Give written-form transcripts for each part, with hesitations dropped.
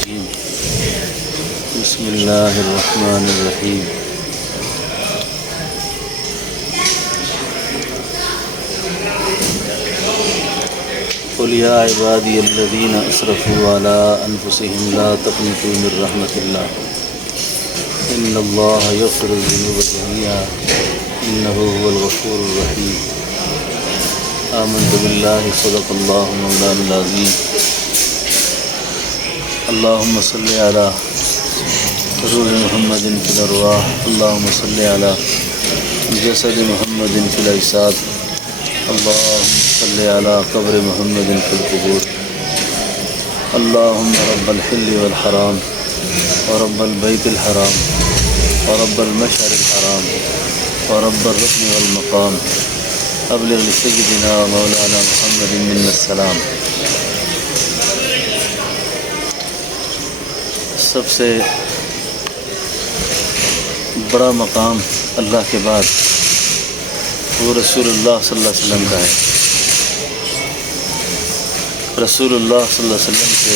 الرجيم بسم الله الرحمن الرحيم قل يا عبادي الذين أسرفوا على أنفسهم لا تقنطوا من رحمة الله إن الله يغفر الذنوب جميعا إنه هو الغفور الرحيم آمنت بالله صدق الله مولانا العظيم اللهم صل على روح محمد في الأرواح اللهم صل على جسد محمد في الأجساد اللهم صل على قبر محمد في القبور اللهم رب الحل والحرام ورب البيت الحرام ورب المشعر الحرام ورب الركن والمقام ابلغ لسيدنا مولانا محمد منا السلام۔ سب سے بڑا مقام اللہ کے بعد وہ رسول اللہ صلی اللہ علیہ وسلم کا ہے۔ رسول اللہ صلی اللہ علیہ وسلم سے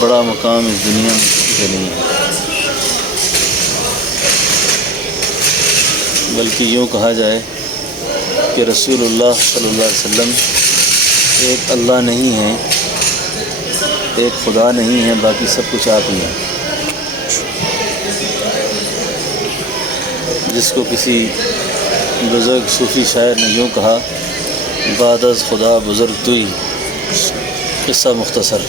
بڑا مقام اس دنیا میں کسی کا نہیں ہے، بلکہ یوں کہا جائے کہ رسول اللہ صلی اللہ علیہ وسلم ایک اللہ نہیں ہے، ایک خدا نہیں ہے، باقی سب کچھ آپ ہی ہیں۔ جس کو کسی بزرگ صوفی شاعر نے یوں کہا، بعد از خدا بزرگ توئی، قصہ مختصر۔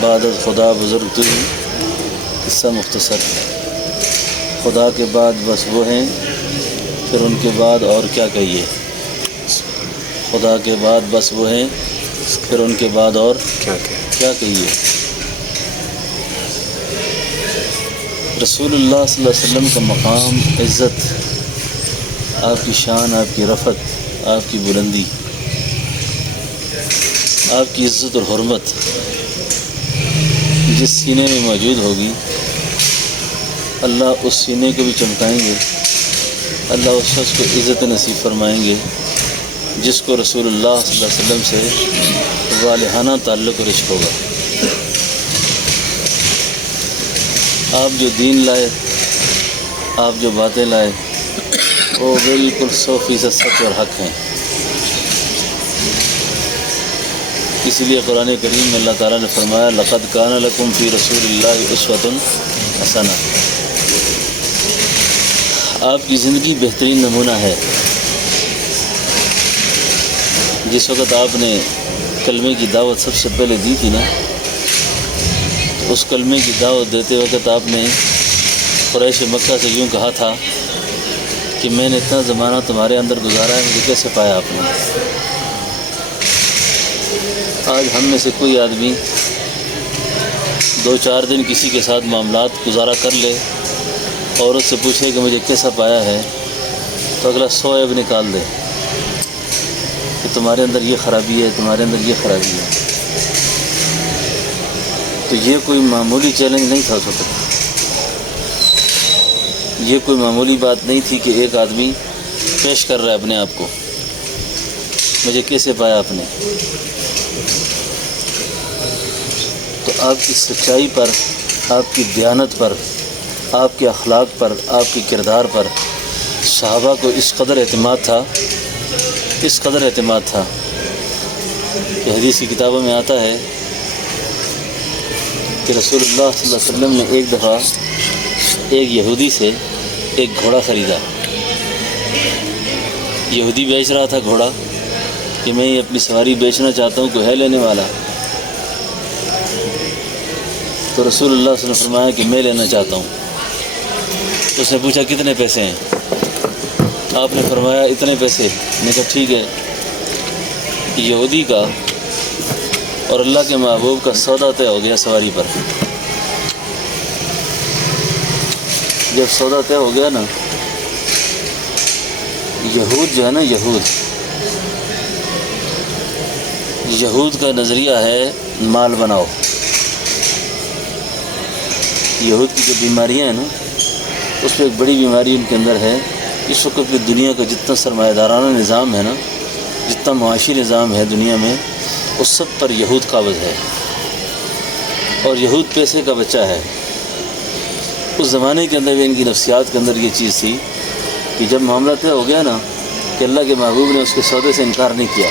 بعد از خدا بزرگ توئی، قصہ مختصر۔ خدا کے بعد بس وہ ہیں، پھر ان کے بعد اور کیا کہیے۔ خدا کے بعد بس وہ ہیں، پھر ان کے بعد اور کیا کہیے۔ رسول اللہ صلی اللہ علیہ وسلم کا مقام، عزت، آپ کی شان، آپ کی رفعت، آپ کی بلندی، آپ کی عزت اور حرمت جس سینے میں موجود ہوگی، اللہ اس سینے کو بھی چمکائیں گے۔ اللہ اس شخص کو عزت نصیب فرمائیں گے جس کو رسول اللہ صلی اللہ علیہ وسلم سے والہانہ تعلق اور عشق ہوگا۔ آپ جو دین لائے، آپ جو باتیں لائے، وہ بالکل 100% سچ اور حق ہیں۔ اسی لیے قرآن کریم میں اللہ تعالیٰ نے فرمایا، لقد کان لکم فی رسول اللہ اسوۃ حسنہ۔ آپ کی زندگی بہترین نمونہ ہے۔ جس وقت آپ نے کلمے کی دعوت سب سے پہلے دی تھی نا، اس کلمے کی دعوت دیتے وقت آپ نے قریش مکہ سے یوں کہا تھا کہ میں نے اتنا زمانہ تمہارے اندر گزارا ہے، مجھے کیسے پایا آپ نے۔ آج ہم میں سے کوئی آدمی 2-4 دن کسی کے ساتھ معاملات گزارا کر لے اور اس سے پوچھے کہ مجھے کیسا پایا ہے، تو اگلا 100 عیب نکال دے کہ تمہارے اندر یہ خرابی ہے، تمہارے اندر یہ خرابی ہے۔ تو یہ کوئی معمولی چیلنج نہیں تھا اس وقت، یہ کوئی معمولی بات نہیں تھی کہ ایک آدمی پیش کر رہا ہے اپنے آپ کو، مجھے کیسے پایا آپ نے۔ تو آپ کی سچائی پر، آپ کی دیانت پر، آپ کے اخلاق پر، آپ کے کردار پر صحابہ کو اس قدر اعتماد تھا، اس قدر اعتماد تھا کہ حدیث کی کتابوں میں آتا ہے کہ رسول اللہ صلی اللہ علیہ وسلم نے ایک دفعہ ایک یہودی سے ایک گھوڑا خریدا۔ یہودی بیچ رہا تھا گھوڑا کہ میں یہ اپنی سواری بیچنا چاہتا ہوں، کوئی ہے لینے والا؟ تو رسول اللہ صلی اللہ علیہ وسلم نے فرمایا کہ میں لینا چاہتا ہوں۔ اس نے پوچھا کتنے پیسے ہیں؟ آپ نے فرمایا اتنے پیسے۔ میں کہا ٹھیک ہے۔ یہودی کا اور اللہ کے محبوب کا سودا طے ہو گیا سواری پر۔ جب سودا طے ہو گیا نا، یہود جو ہے نا، یہود کا نظریہ ہے مال بناؤ۔ یہود کی جو بیماریاں ہیں نا، اس میں ایک بڑی بیماری ان کے اندر ہے، اس وقت کی دنیا کا جتنا سرمایہ دارانہ نظام ہے نا، جتنا معاشی نظام ہے دنیا میں، اس سب پر یہود قابض ہے۔ اور یہود پیسے کا بچہ ہے۔ اس زمانے کے اندر بھی ان کی نفسیات کے اندر یہ چیز تھی کہ جب معاملہ طے ہو گیا نا کہ اللہ کے محبوب نے اس کے سودے سے انکار نہیں کیا،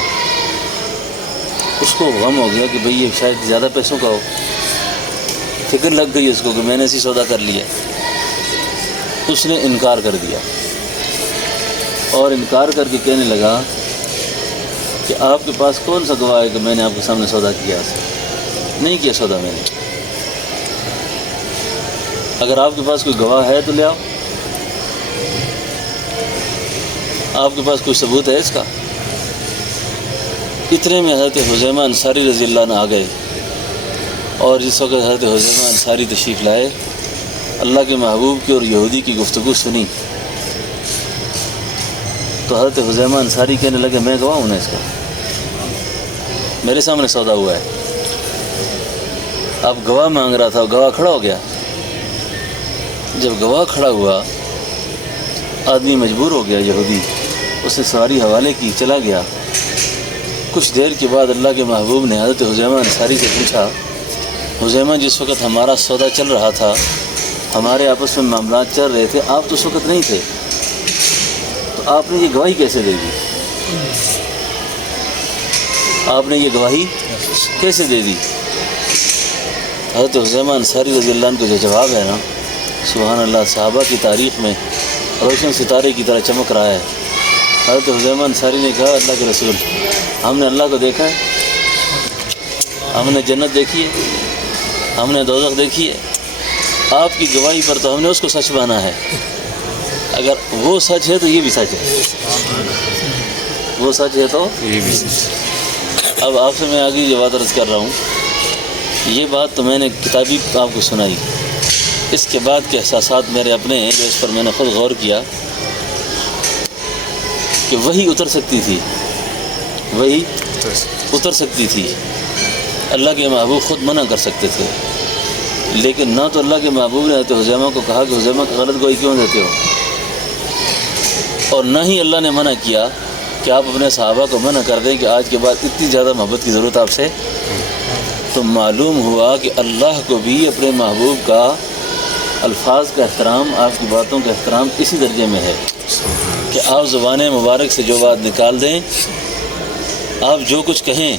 اس کو غم ہو گیا کہ بھئی یہ شاید زیادہ پیسوں کا ہو، فکر لگ گئی اس کو کہ میں نے ایسی سودا کر لیا۔ اس نے انکار کر دیا اور انکار کر کے کہنے لگا کہ آپ کے پاس کون سا گواہ ہے کہ میں نے آپ کے سامنے سودا کیا؟ نہیں کیا سودا میں نے۔ اگر آپ کے پاس کوئی گواہ ہے تو لے آؤ، آپ کے پاس کوئی ثبوت ہے اس کا؟ اتنے میں حضرت حذیمہ انصاری رضی اللہ عنہ آ گئے، اور جس وقت حضرت حذیمہ انصاری تشریف لائے، اللہ کے محبوب کی اور یہودی کی گفتگو سنی تو حضرت حذیمہ انصاری کہنے لگے میں گواہ ہوں نا اس کا، میرے سامنے سودا ہوا ہے۔ اب گواہ مانگ رہا تھا، گواہ کھڑا ہو گیا۔ جب گواہ کھڑا ہوا، آدمی مجبور ہو گیا یہودی، اس نے سواری حوالے کی، چلا گیا۔ کچھ دیر کے بعد اللہ کے محبوب نے حضرت حذیمہ انصاری سے پوچھا، حذیمہ جس وقت ہمارا سودا چل رہا تھا، ہمارے آپس میں معاملات چل رہے تھے، آپ تو اس وقت نہیں تھے، تو آپ نے یہ گواہی کیسے دے دی؟ آپ نے یہ گواہی کیسے دے دی؟ حضرت حذیمہ انصاری رضی اللہ عنہ کو جو جواب ہے نا، سبحان اللہ، صحابہ کی تاریخ میں روشن ستارے کی طرح چمک رہا ہے۔ حضرت حذیمہ انصاری نے کہا اللہ کے رسول، ہم نے اللہ کو دیکھا ہے، ہم نے جنت دیکھی ہے، ہم نے دوزخ دیکھی ہے، آپ کی گواہی پر تو ہم نے اس کو سچ مانا ہے۔ اگر وہ سچ ہے تو یہ بھی سچ ہے، وہ سچ ہے تو یہ بھی سچ۔ اب آپ سے میں آگے یہ بات عرض کر رہا ہوں، یہ بات تو میں نے کتابی آپ کو سنائی، اس کے بعد کے احساسات میرے اپنے ہیں جو اس پر میں نے خود غور کیا کہ وہی اتر سکتی تھی، وہی اتر سکتی تھی، اللہ کے محبوب خود منع کر سکتے تھے، لیکن نہ تو اللہ کے محبوب نے حضرت حذیمہ کو کہا کہ حذیمہ کی غلط گواہی کیوں دیتے ہو، اور نہ ہی اللہ نے منع کیا کہ آپ اپنے صحابہ کو منع کر دیں کہ آج کے بعد اتنی زیادہ محبت کی ضرورت آپ سے۔ تو معلوم ہوا کہ اللہ کو بھی اپنے محبوب کا الفاظ کا احترام، آپ کی باتوں کا احترام اسی درجے میں ہے کہ آپ زبان مبارک سے جو بات نکال دیں، آپ جو کچھ کہیں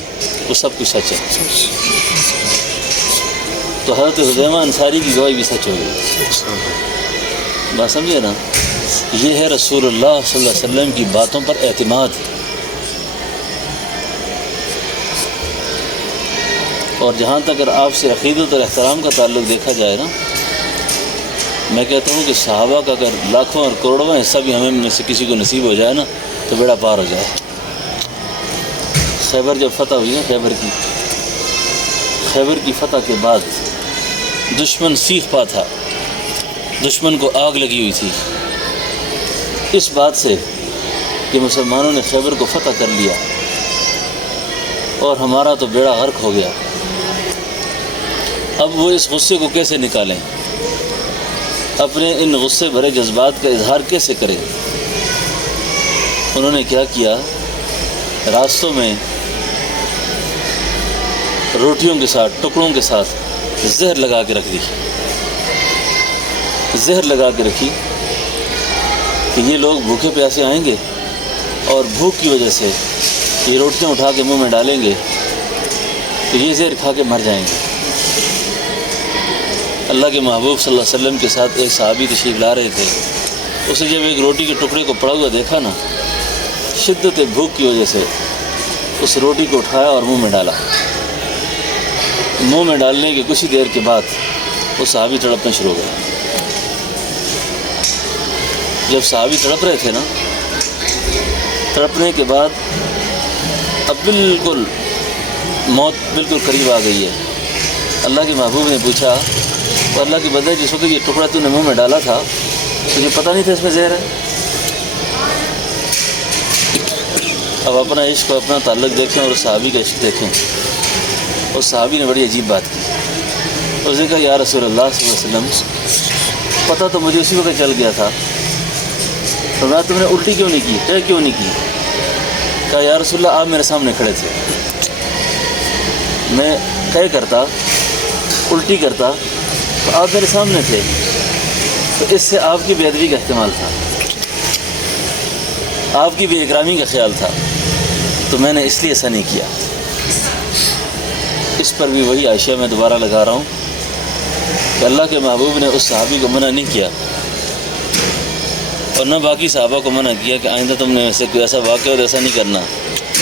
وہ سب کچھ سچ ہے۔ تو حضرت حذیمہ انصاری کی گواہی بھی سچ ہوگی، بات سمجھے نا؟ یہ ہے رسول اللہ صلی اللہ علیہ وسلم کی باتوں پر اعتماد۔ اور جہاں تک اگر آپ سے عقیدت اور احترام کا تعلق دیکھا جائے نا، میں کہتا ہوں کہ صحابہ کا اگر لاکھوں اور کروڑواں حصہ بھی ہمیں میں سے کسی کو نصیب ہو جائے نا تو بیڑا پار ہو جائے۔ خیبر جب فتح ہوئی نا، خیبر کی فتح کے بعد دشمن سیخ پا تھا، دشمن کو آگ لگی ہوئی تھی اس بات سے کہ مسلمانوں نے خیبر کو فتح کر لیا اور ہمارا تو بیڑا غرق ہو گیا۔ اب وہ اس غصے کو کیسے نکالیں، اپنے ان غصے بھرے جذبات کا اظہار کیسے کریں؟ انہوں نے کیا کیا، راستوں میں روٹیوں کے ساتھ، ٹکڑوں کے ساتھ زہر لگا کے رکھ دی، زہر لگا کے رکھی کہ یہ لوگ بھوکے پیاسے آئیں گے اور بھوک کی وجہ سے یہ روٹیاں اٹھا کے منہ میں ڈالیں گے تو یہ زہر کھا کے مر جائیں گے۔ اللہ کے محبوب صلی اللہ علیہ وسلم کے ساتھ ایک صحابی تشریف لا رہے تھے، اسے جب ایک روٹی کے ٹکڑے کو پڑا ہوا دیکھا نا، شدت بھوک کی وجہ سے اس روٹی کو اٹھایا اور منہ میں ڈالا۔ منہ میں ڈالنے کے کچھ ہی دیر کے بعد وہ صحابی تڑپنا شروع ہو گیا۔ جب صحابی تڑپ رہے تھے نا، تڑپنے کے بعد اب بالکل موت بالکل قریب آ گئی ہے۔ اللہ کے محبوب نے پوچھا، تو اللہ کے بندے جس وقت یہ ٹکڑا تو نے منہ میں ڈالا تھا تجھے پتہ نہیں تھا اس میں زہر ہے؟ اب اپنا عشق اور اپنا تعلق دیکھیں اور اس صحابی کا عشق دیکھیں۔ اس صحابی نے بڑی عجیب بات کی، اس نے کہا یا رسول اللہ صلی اللہ علیہ وسلم، پتہ تو مجھے اسی وقت چل گیا تھا، تو میں تم نے الٹی کیوں نہیں کی، طے کیوں نہیں کی؟ کہا یا رسول اللہ آپ میرے سامنے کھڑے تھے، میں طے کرتا الٹی کرتا تو آپ میرے سامنے تھے، تو اس سے آپ کی بے ادبی کا احتمال تھا، آپ کی بے اکرامی کا خیال تھا، تو میں نے اس لیے ایسا نہیں کیا۔ اس پر بھی وہی عائشہ میں دوبارہ لگا رہا ہوں کہ اللہ کے محبوب نے اس صحابی کو منع نہیں کیا اور نہ باقی صحابہ کو منع کیا کہ آئندہ تم نے ایسے کوئی ایسا واقعہ ہو تو ایسا نہیں کرنا،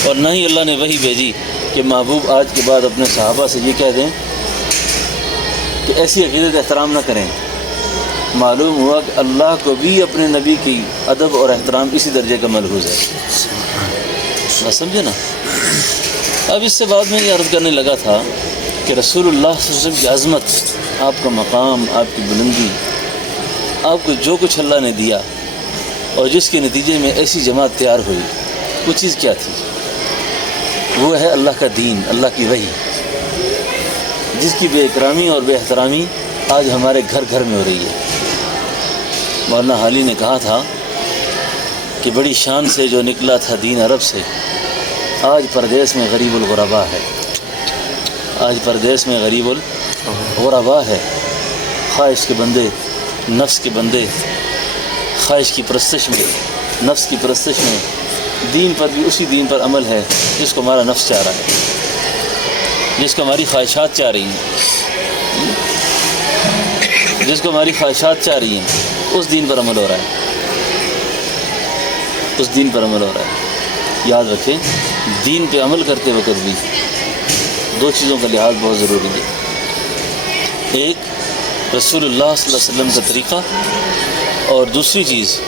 اور نہ ہی اللہ نے وہی بھیجی کہ محبوب آج کے بعد اپنے صحابہ سے یہ کہہ دیں کہ ایسی عقیدت احترام نہ کریں۔ معلوم ہوا کہ اللہ کو بھی اپنے نبی کی ادب اور احترام اسی درجے کا ملحوظ ہے، بس سمجھے نا۔ اب اس سے بعد میں یہ عرض کرنے لگا تھا کہ رسول اللہ صلی اللہ علیہ وسلم کی عظمت، آپ کا مقام، آپ کی بلندی، آپ کو جو کچھ اللہ نے دیا اور جس کے نتیجے میں ایسی جماعت تیار ہوئی، وہ چیز کیا تھی؟ وہ ہے اللہ کا دین، اللہ کی وحی، جس کی بے اکرامی اور بے احترامی آج ہمارے گھر گھر میں ہو رہی ہے۔ مولانا حالی نے کہا تھا کہ بڑی شان سے جو نکلا تھا دین عرب سے، آج پردیس میں غریب الغربا ہے، آج پردیس میں غریب الغربا ہے۔ خواہش کے بندے، نفس کے بندے، خواہش کی پرستش میں، نفس کی پرستش میں، دین پر بھی اسی دین پر عمل ہے جس کو ہمارا نفس چاہ رہا ہے، جس کو ہماری خواہشات چاہ رہی ہیں، جس کو ہماری خواہشات چاہ رہی ہیں، اس دین پر عمل ہو رہا ہے، اس دین پر عمل ہو رہا ہے۔ یاد رکھیں، دین پہ عمل کرتے وقت بھی دو چیزوں کا لحاظ بہت ضروری ہے، ایک رسول اللہ صلی اللہ علیہ وسلم کا طریقہ، اور دوسری چیز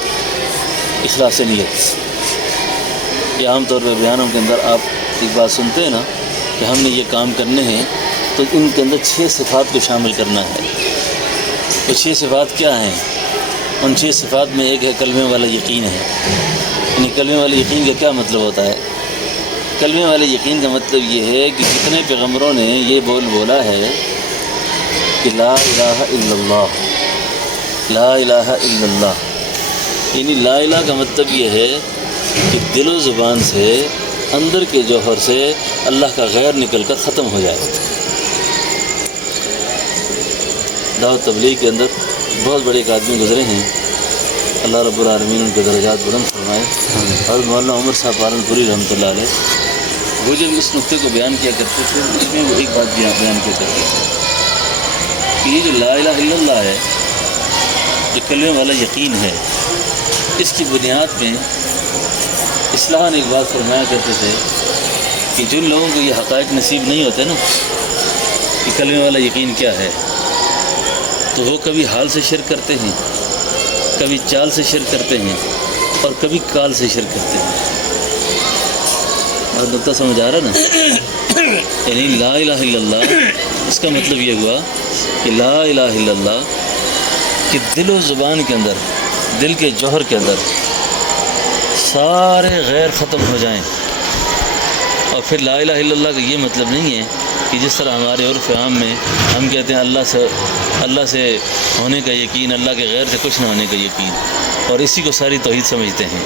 اخلاص نیت۔ یہ عام طور پہ بیانوں کے اندر آپ ایک بات سنتے ہیں نا کہ ہم نے یہ کام کرنے ہیں، تو ان کے اندر 6 صفات کو شامل کرنا ہے۔ وہ 6 صفات کیا ہیں؟ ان 6 صفات میں ایک ہے کلمے والا یقین ہے۔ یعنی کلمے والے یقین کا کیا مطلب ہوتا ہے؟ کلمے والے یقین کا مطلب یہ ہے کہ جتنے پیغمبروں نے یہ بولا ہے کہ لا الہ الا اللہ، لا الہ الا اللہ، یعنی لا الہ کا مطلب یہ ہے کہ دل و زبان سے، اندر کے جوہر سے اللہ کا غیر نکل کر ختم ہو جائے۔ دعوت تبلیغ کے اندر بہت بڑے ایک آدمی گزرے ہیں، اللہ رب العالمین ان کے درجات بلند فرمائے، اور مولانا عمر صاحب پالن پوری رحمۃ اللہ علیہ، وہ جب اس نقطے کو بیان کیا کرتے تھے، اس میں وہ ایک بات بیان کیا کرتے تھے کہ یہ جو لا الہ الا اللہ ہے، جو کلمے والا یقین ہے، اس کی بنیاد میں اصلاح نے ایک بات فرمایا کرتے تھے کہ جن لوگوں کو یہ حقائق نصیب نہیں ہوتے نا کہ کلمے والا یقین کیا ہے، تو وہ کبھی حال سے شرک کرتے ہیں، کبھی چال سے شرک کرتے ہیں، اور کبھی کال سے شرک کرتے ہیں۔ اور نقطہ سمجھ آ رہا نا؟ یعنی لا الہ الا اللہ، اس کا مطلب یہ ہوا کہ لا الہ الا اللہ کہ دل و زبان کے اندر، دل کے جوہر کے اندر سارے غیر ختم ہو جائیں۔ اور پھر لا الہ الا اللہ کا یہ مطلب نہیں ہے کہ جس طرح ہمارے عرف عام میں ہم کہتے ہیں اللہ سے ہونے کا یقین، اللہ کے غیر سے کچھ نہ ہونے کا یقین، اور اسی کو ساری توحید سمجھتے ہیں۔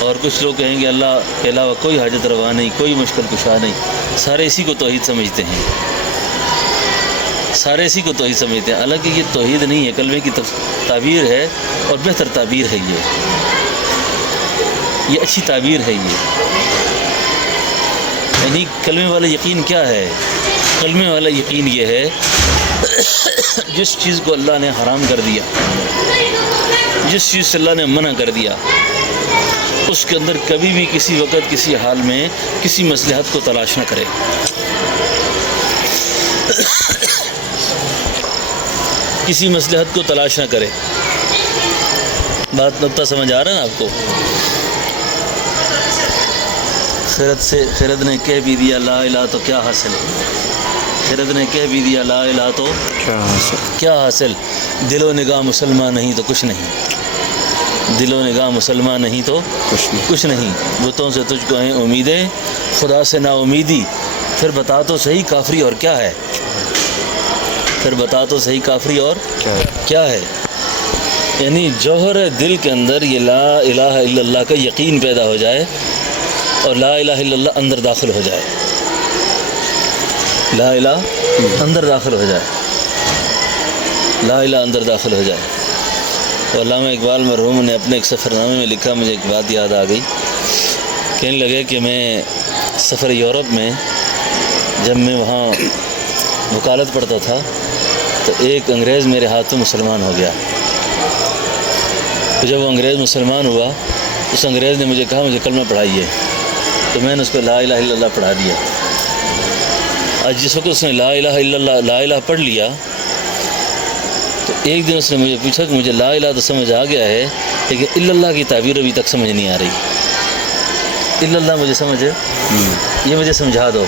اور کچھ لوگ کہیں گے اللہ کے علاوہ کوئی حاجت روا نہیں، کوئی مشکل کشا نہیں، سارے اسی کو توحید سمجھتے ہیں، سارے اسی کو توحید سمجھتے ہیں۔ حالانکہ یہ توحید نہیں ہے، کلمے کی تعبیر ہے، اور بہتر تعبیر ہے، یہ اچھی تعبیر ہے۔ یعنی کلمے والا یقین کیا ہے؟ کلمے والا یقین یہ ہے جس چیز کو اللہ نے حرام کر دیا، جس چیز سے اللہ نے منع کر دیا، اس کے اندر کبھی بھی کسی وقت کسی حال میں کسی مصلحت کو تلاش نہ کرے۔ کسی مصلحت کو تلاش نہ کرے۔ بات نقطہ سمجھ آ رہا ہے نا آپ کو؟ خرد نے کہہ بھی دیا لا الہ تو کیا حاصل، خرد نے کہہ بھی دیا لا الہ تو کیا حاصل، دل و نگاہ مسلمان نہیں تو کچھ نہیں، دل و نگاہ مسلمان نہیں تو کچھ نہیں، بتوں سے تجھ کو ہیں امیدیں، خدا سے نا امیدی، پھر بتا تو صحیح کافری اور کیا ہے، پھر بتا تو صحیح کافری اور کیا ہے۔ یعنی جوہر دل کے اندر یہ لا الہ الا اللہ کا یقین پیدا ہو جائے، اور لا الہ الا اللہ اندر داخل ہو جائے، لا الہ اندر داخل ہو جائے، لا الہ اندر داخل ہو جائے۔ اور علامہ اقبال مرحوم نے اپنے ایک سفر نامے میں لکھا، مجھے ایک بات یاد آ گئی، کہنے لگے کہ میں سفر یورپ میں جب میں وہاں وکالت پڑھتا تھا تو ایک انگریز میرے ہاتھوں مسلمان ہو گیا۔ تو جب وہ انگریز مسلمان ہوا، اس انگریز نے مجھے کہا مجھے کلمہ پڑھائیے، تو میں نے اس کو لا الہ الا اللہ پڑھا دیا۔ آج جس وقت اس نے لا الہ الا اللہ لا الہ پڑھ لیا تو ایک دن اس نے مجھے پوچھا کہ مجھے لا الہ تو سمجھ آ گیا ہے لیکن الا اللہ کی تعبیر ابھی تک سمجھ نہیں آ رہی، الا اللہ مجھے سمجھ یہ مجھے سمجھا دو۔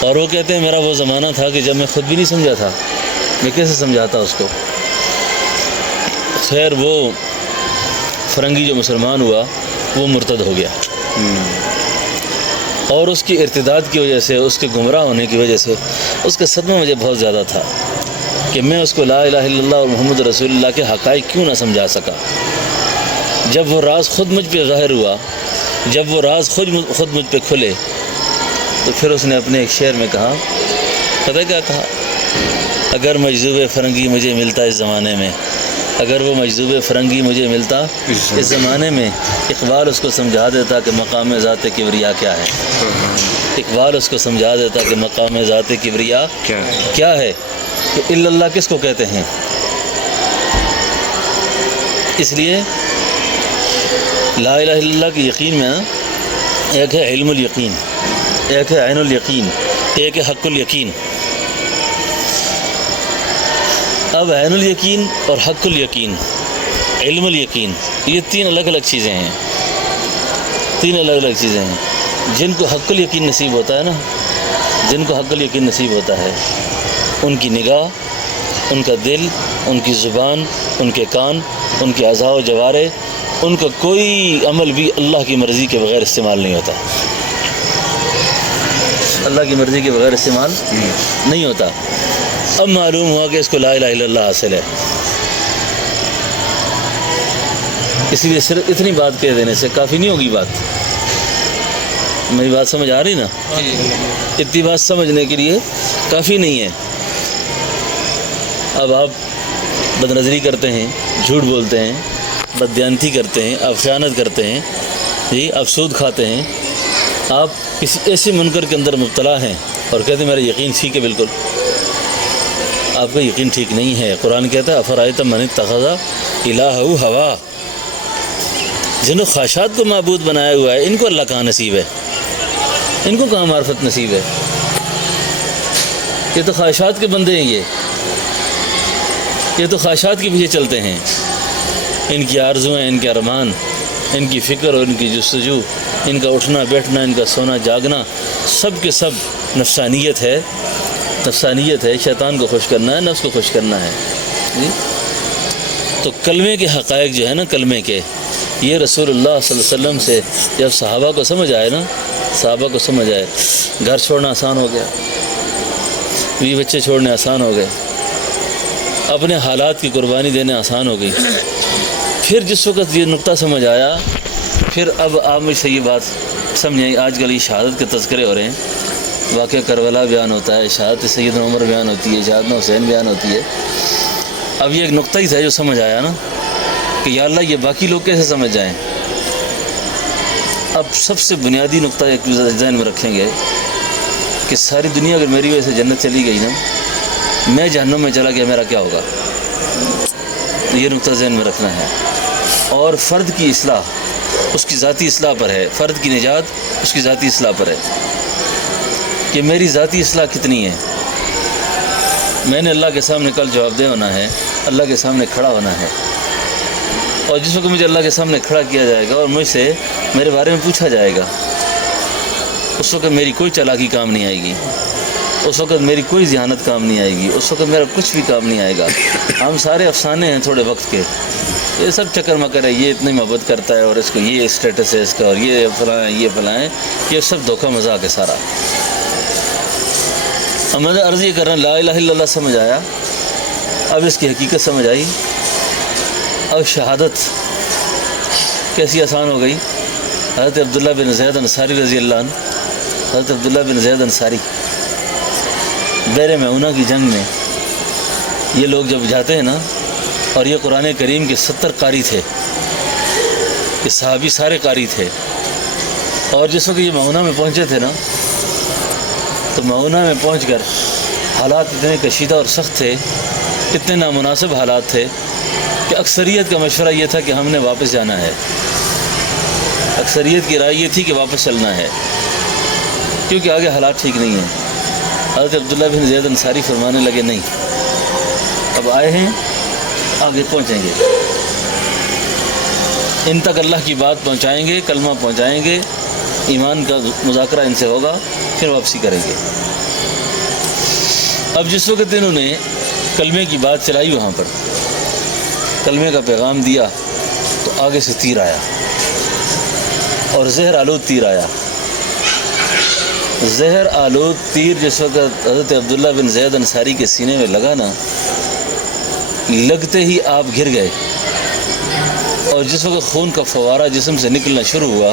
اور وہ کہتے ہیں میرا وہ زمانہ تھا کہ جب میں خود بھی نہیں سمجھا تھا، میں کیسے سمجھاتا اس کو۔ خیر وہ فرنگی جو مسلمان ہوا وہ مرتد ہو گیا، اور اس کی ارتداد کی وجہ سے، اس کے گمراہ ہونے کی وجہ سے اس کا صدمہ مجھے بہت زیادہ تھا کہ میں اس کو لا الہ الا اللہ اور محمد رسول اللہ کے حقائق کیوں نہ سمجھا سکا۔ جب وہ راز خود مجھ پہ ظاہر ہوا، جب وہ راز خود مجھ پہ کھلے، تو پھر اس نے اپنے ایک شعر میں کہا، پتہ کیا کہا؟ اگر مجذوب فرنگی مجھے ملتا اس زمانے میں، اگر وہ مجذوب فرنگی مجھے ملتا اس زمانے میں، اقبال اس کو سمجھا دیتا کہ مقام ذات کبریا کیا ہے، اقبال اس کو سمجھا دیتا کہ مقام ذات کبریا کیا ہے، کہ الا اللہ کس کو کہتے ہیں۔ اس لیے لا الہ الا اللہ کی یقین میں ایک ہے علم الیقین، ایک ہے عین الیقین، ایک ہے حق الیقین۔ اب عین الیقین اور حق الیقین، علم الیقین، یہ تین الگ الگ چیزیں ہیں، تین الگ الگ چیزیں ہیں۔ جن کو حق الیقین نصیب ہوتا ہے نا، جن کو حق الیقین نصیب ہوتا ہے، ان کی نگاہ، ان کا دل، ان کی زبان، ان کے کان، ان کے اعضاء و جوارح، ان کا کوئی عمل بھی اللہ کی مرضی کے بغیر استعمال نہیں ہوتا، اللہ کی مرضی کے بغیر استعمال نہیں ہوتا۔ اب معلوم ہوا کہ اس کو لا الہ الا اللہ حاصل ہے، اس لیے صرف اتنی بات کہہ دینے سے کافی نہیں ہوگی بات۔ میری بات سمجھ آ رہی نا؟ اتنی بات سمجھنے کے لیے کافی نہیں ہے۔ اب آپ بد نظری کرتے ہیں، جھوٹ بولتے ہیں، بددیانتی کرتے ہیں، آپ خیانت کرتے ہیں، جی آپ سود کھاتے ہیں، آپ کسی ایسے منکر کے اندر مبتلا ہیں اور کہتے ہیں میرا یقین ٹھیک ہے، بالکل آپ کا یقین ٹھیک نہیں ہے۔ قرآن کہتا ہے افرأیت من اتخذ الہہ ہوا، جنہوں خواہشات کو معبود بنایا ہوا ہے، ان کو اللہ کہاں نصیب ہے، ان کو کہاں معرفت نصیب ہے؟ یہ تو خواہشات کے بندے ہیں، یہ تو خواہشات کے پیچھے چلتے ہیں، ان کی آرزویں، ان کے ارمان، ان کی فکر اور ان کی جستجو، ان کا اٹھنا بیٹھنا، ان کا سونا جاگنا، سب کے سب نفسانیت ہے، نفسانیت ہے، شیطان کو خوش کرنا ہے، نفس کو خوش کرنا ہے جی۔ تو کلمے کے حقائق جو ہے نا، کلمے کے، یہ رسول اللہ صلی اللہ علیہ وسلم سے جب صحابہ کو سمجھ آئے نا، صحابہ کو سمجھ آئے، گھر چھوڑنا آسان ہو گیا، بیوی بچے چھوڑنے آسان ہو گئے، اپنے حالات کی قربانی دینے آسان ہو گئی۔ پھر جس وقت یہ نقطہ سمجھ آیا، پھر اب آپ مجھ سے یہ بات سمجھیں، آج کل یہ شہادت کے تذکرے ہو رہے ہیں، واقعہ کربلا بیان ہوتا ہے، شہادت سیدنا عمر بیان ہوتی ہے، شہادت حسین بیان ہوتی ہے۔ اب یہ ایک نقطہ ہی تھا جو سمجھ آیا نا کہ یا اللہ یہ باقی لوگ کیسے سمجھ جائیں۔ اب سب سے بنیادی نقطہ ایک ذہن میں رکھیں گے کہ ساری دنیا اگر میری وجہ سے جنت چلی گئی نا، میں جہنم میں چلا گیا، میرا کیا ہوگا؟ یہ نقطہ ذہن میں رکھنا ہے۔ اور فرد کی اصلاح اس کی ذاتی اصلاح پر ہے، فرد کی نجات اس کی ذاتی اصلاح پر ہے کہ میری ذاتی اصلاح کتنی ہے۔ میں نے اللہ کے سامنے کل جواب دہ ہونا ہے، اللہ کے سامنے کھڑا ہونا ہے، اور جس وقت مجھے اللہ کے سامنے کھڑا کیا جائے گا اور مجھ سے میرے بارے میں پوچھا جائے گا، اس وقت میری کوئی چالاکی کام نہیں آئے گی، اس وقت میری کوئی ذہانت کام نہیں آئے گی، اس وقت میرا کچھ بھی کام نہیں آئے گا۔ ہم سارے افسانے ہیں تھوڑے وقت کے، یہ سب چکر مکر ہے، یہ اتنی محبت کرتا ہے اور اس کو یہ اسٹیٹس ہے اس کا، اور یہ فلاں ہے، یہ فلاں ہے، یہ سب دھوکہ مذاق ہے سارا۔ اب میں عرض یہ کر رہا ہوں، لا الہ الا اللہ سمجھ آیا، اب اس کی حقیقت سمجھ آئی، اب شہادت کیسی آسان ہو گئی۔ حضرت عبداللہ بن زید انصاری رضی اللہ عنہ، حضرت عبداللہ بن زید انصاری بیر معونہ کی جنگ میں یہ لوگ جب جاتے ہیں نا، اور یہ قرآن کریم کے 70 قاری تھے، یہ صحابی سارے قاری تھے، اور جس وقت یہ معونہ میں پہنچے تھے نا، تو معونہ میں پہنچ کر حالات اتنے کشیدہ اور سخت تھے، اتنے نامناسب حالات تھے کہ اکثریت کا مشورہ یہ تھا کہ ہم نے واپس جانا ہے۔ اکثریت کی رائے یہ تھی کہ واپس چلنا ہے، کیونکہ آگے حالات ٹھیک نہیں ہیں۔ حضرت عبداللہ بن زید انصاری فرمانے لگے نہیں، اب آئے ہیں آگے پہنچیں گے، ان تک اللہ کی بات پہنچائیں گے، کلمہ پہنچائیں گے، ایمان کا مذاکرہ ان سے ہوگا، پھر واپسی کریں گے۔ اب جس وقت انہوں نے کلمے کی بات چلائی، وہاں پر کلمے کا پیغام دیا، تو آگے سے تیر آیا، اور زہر آلود تیر آیا۔ زہر آلود تیر جس وقت حضرت عبداللہ بن زید انصاری کے سینے میں لگا نا، لگتے ہی آپ گر گئے، اور جس وقت خون کا فوارہ جسم سے نکلنا شروع ہوا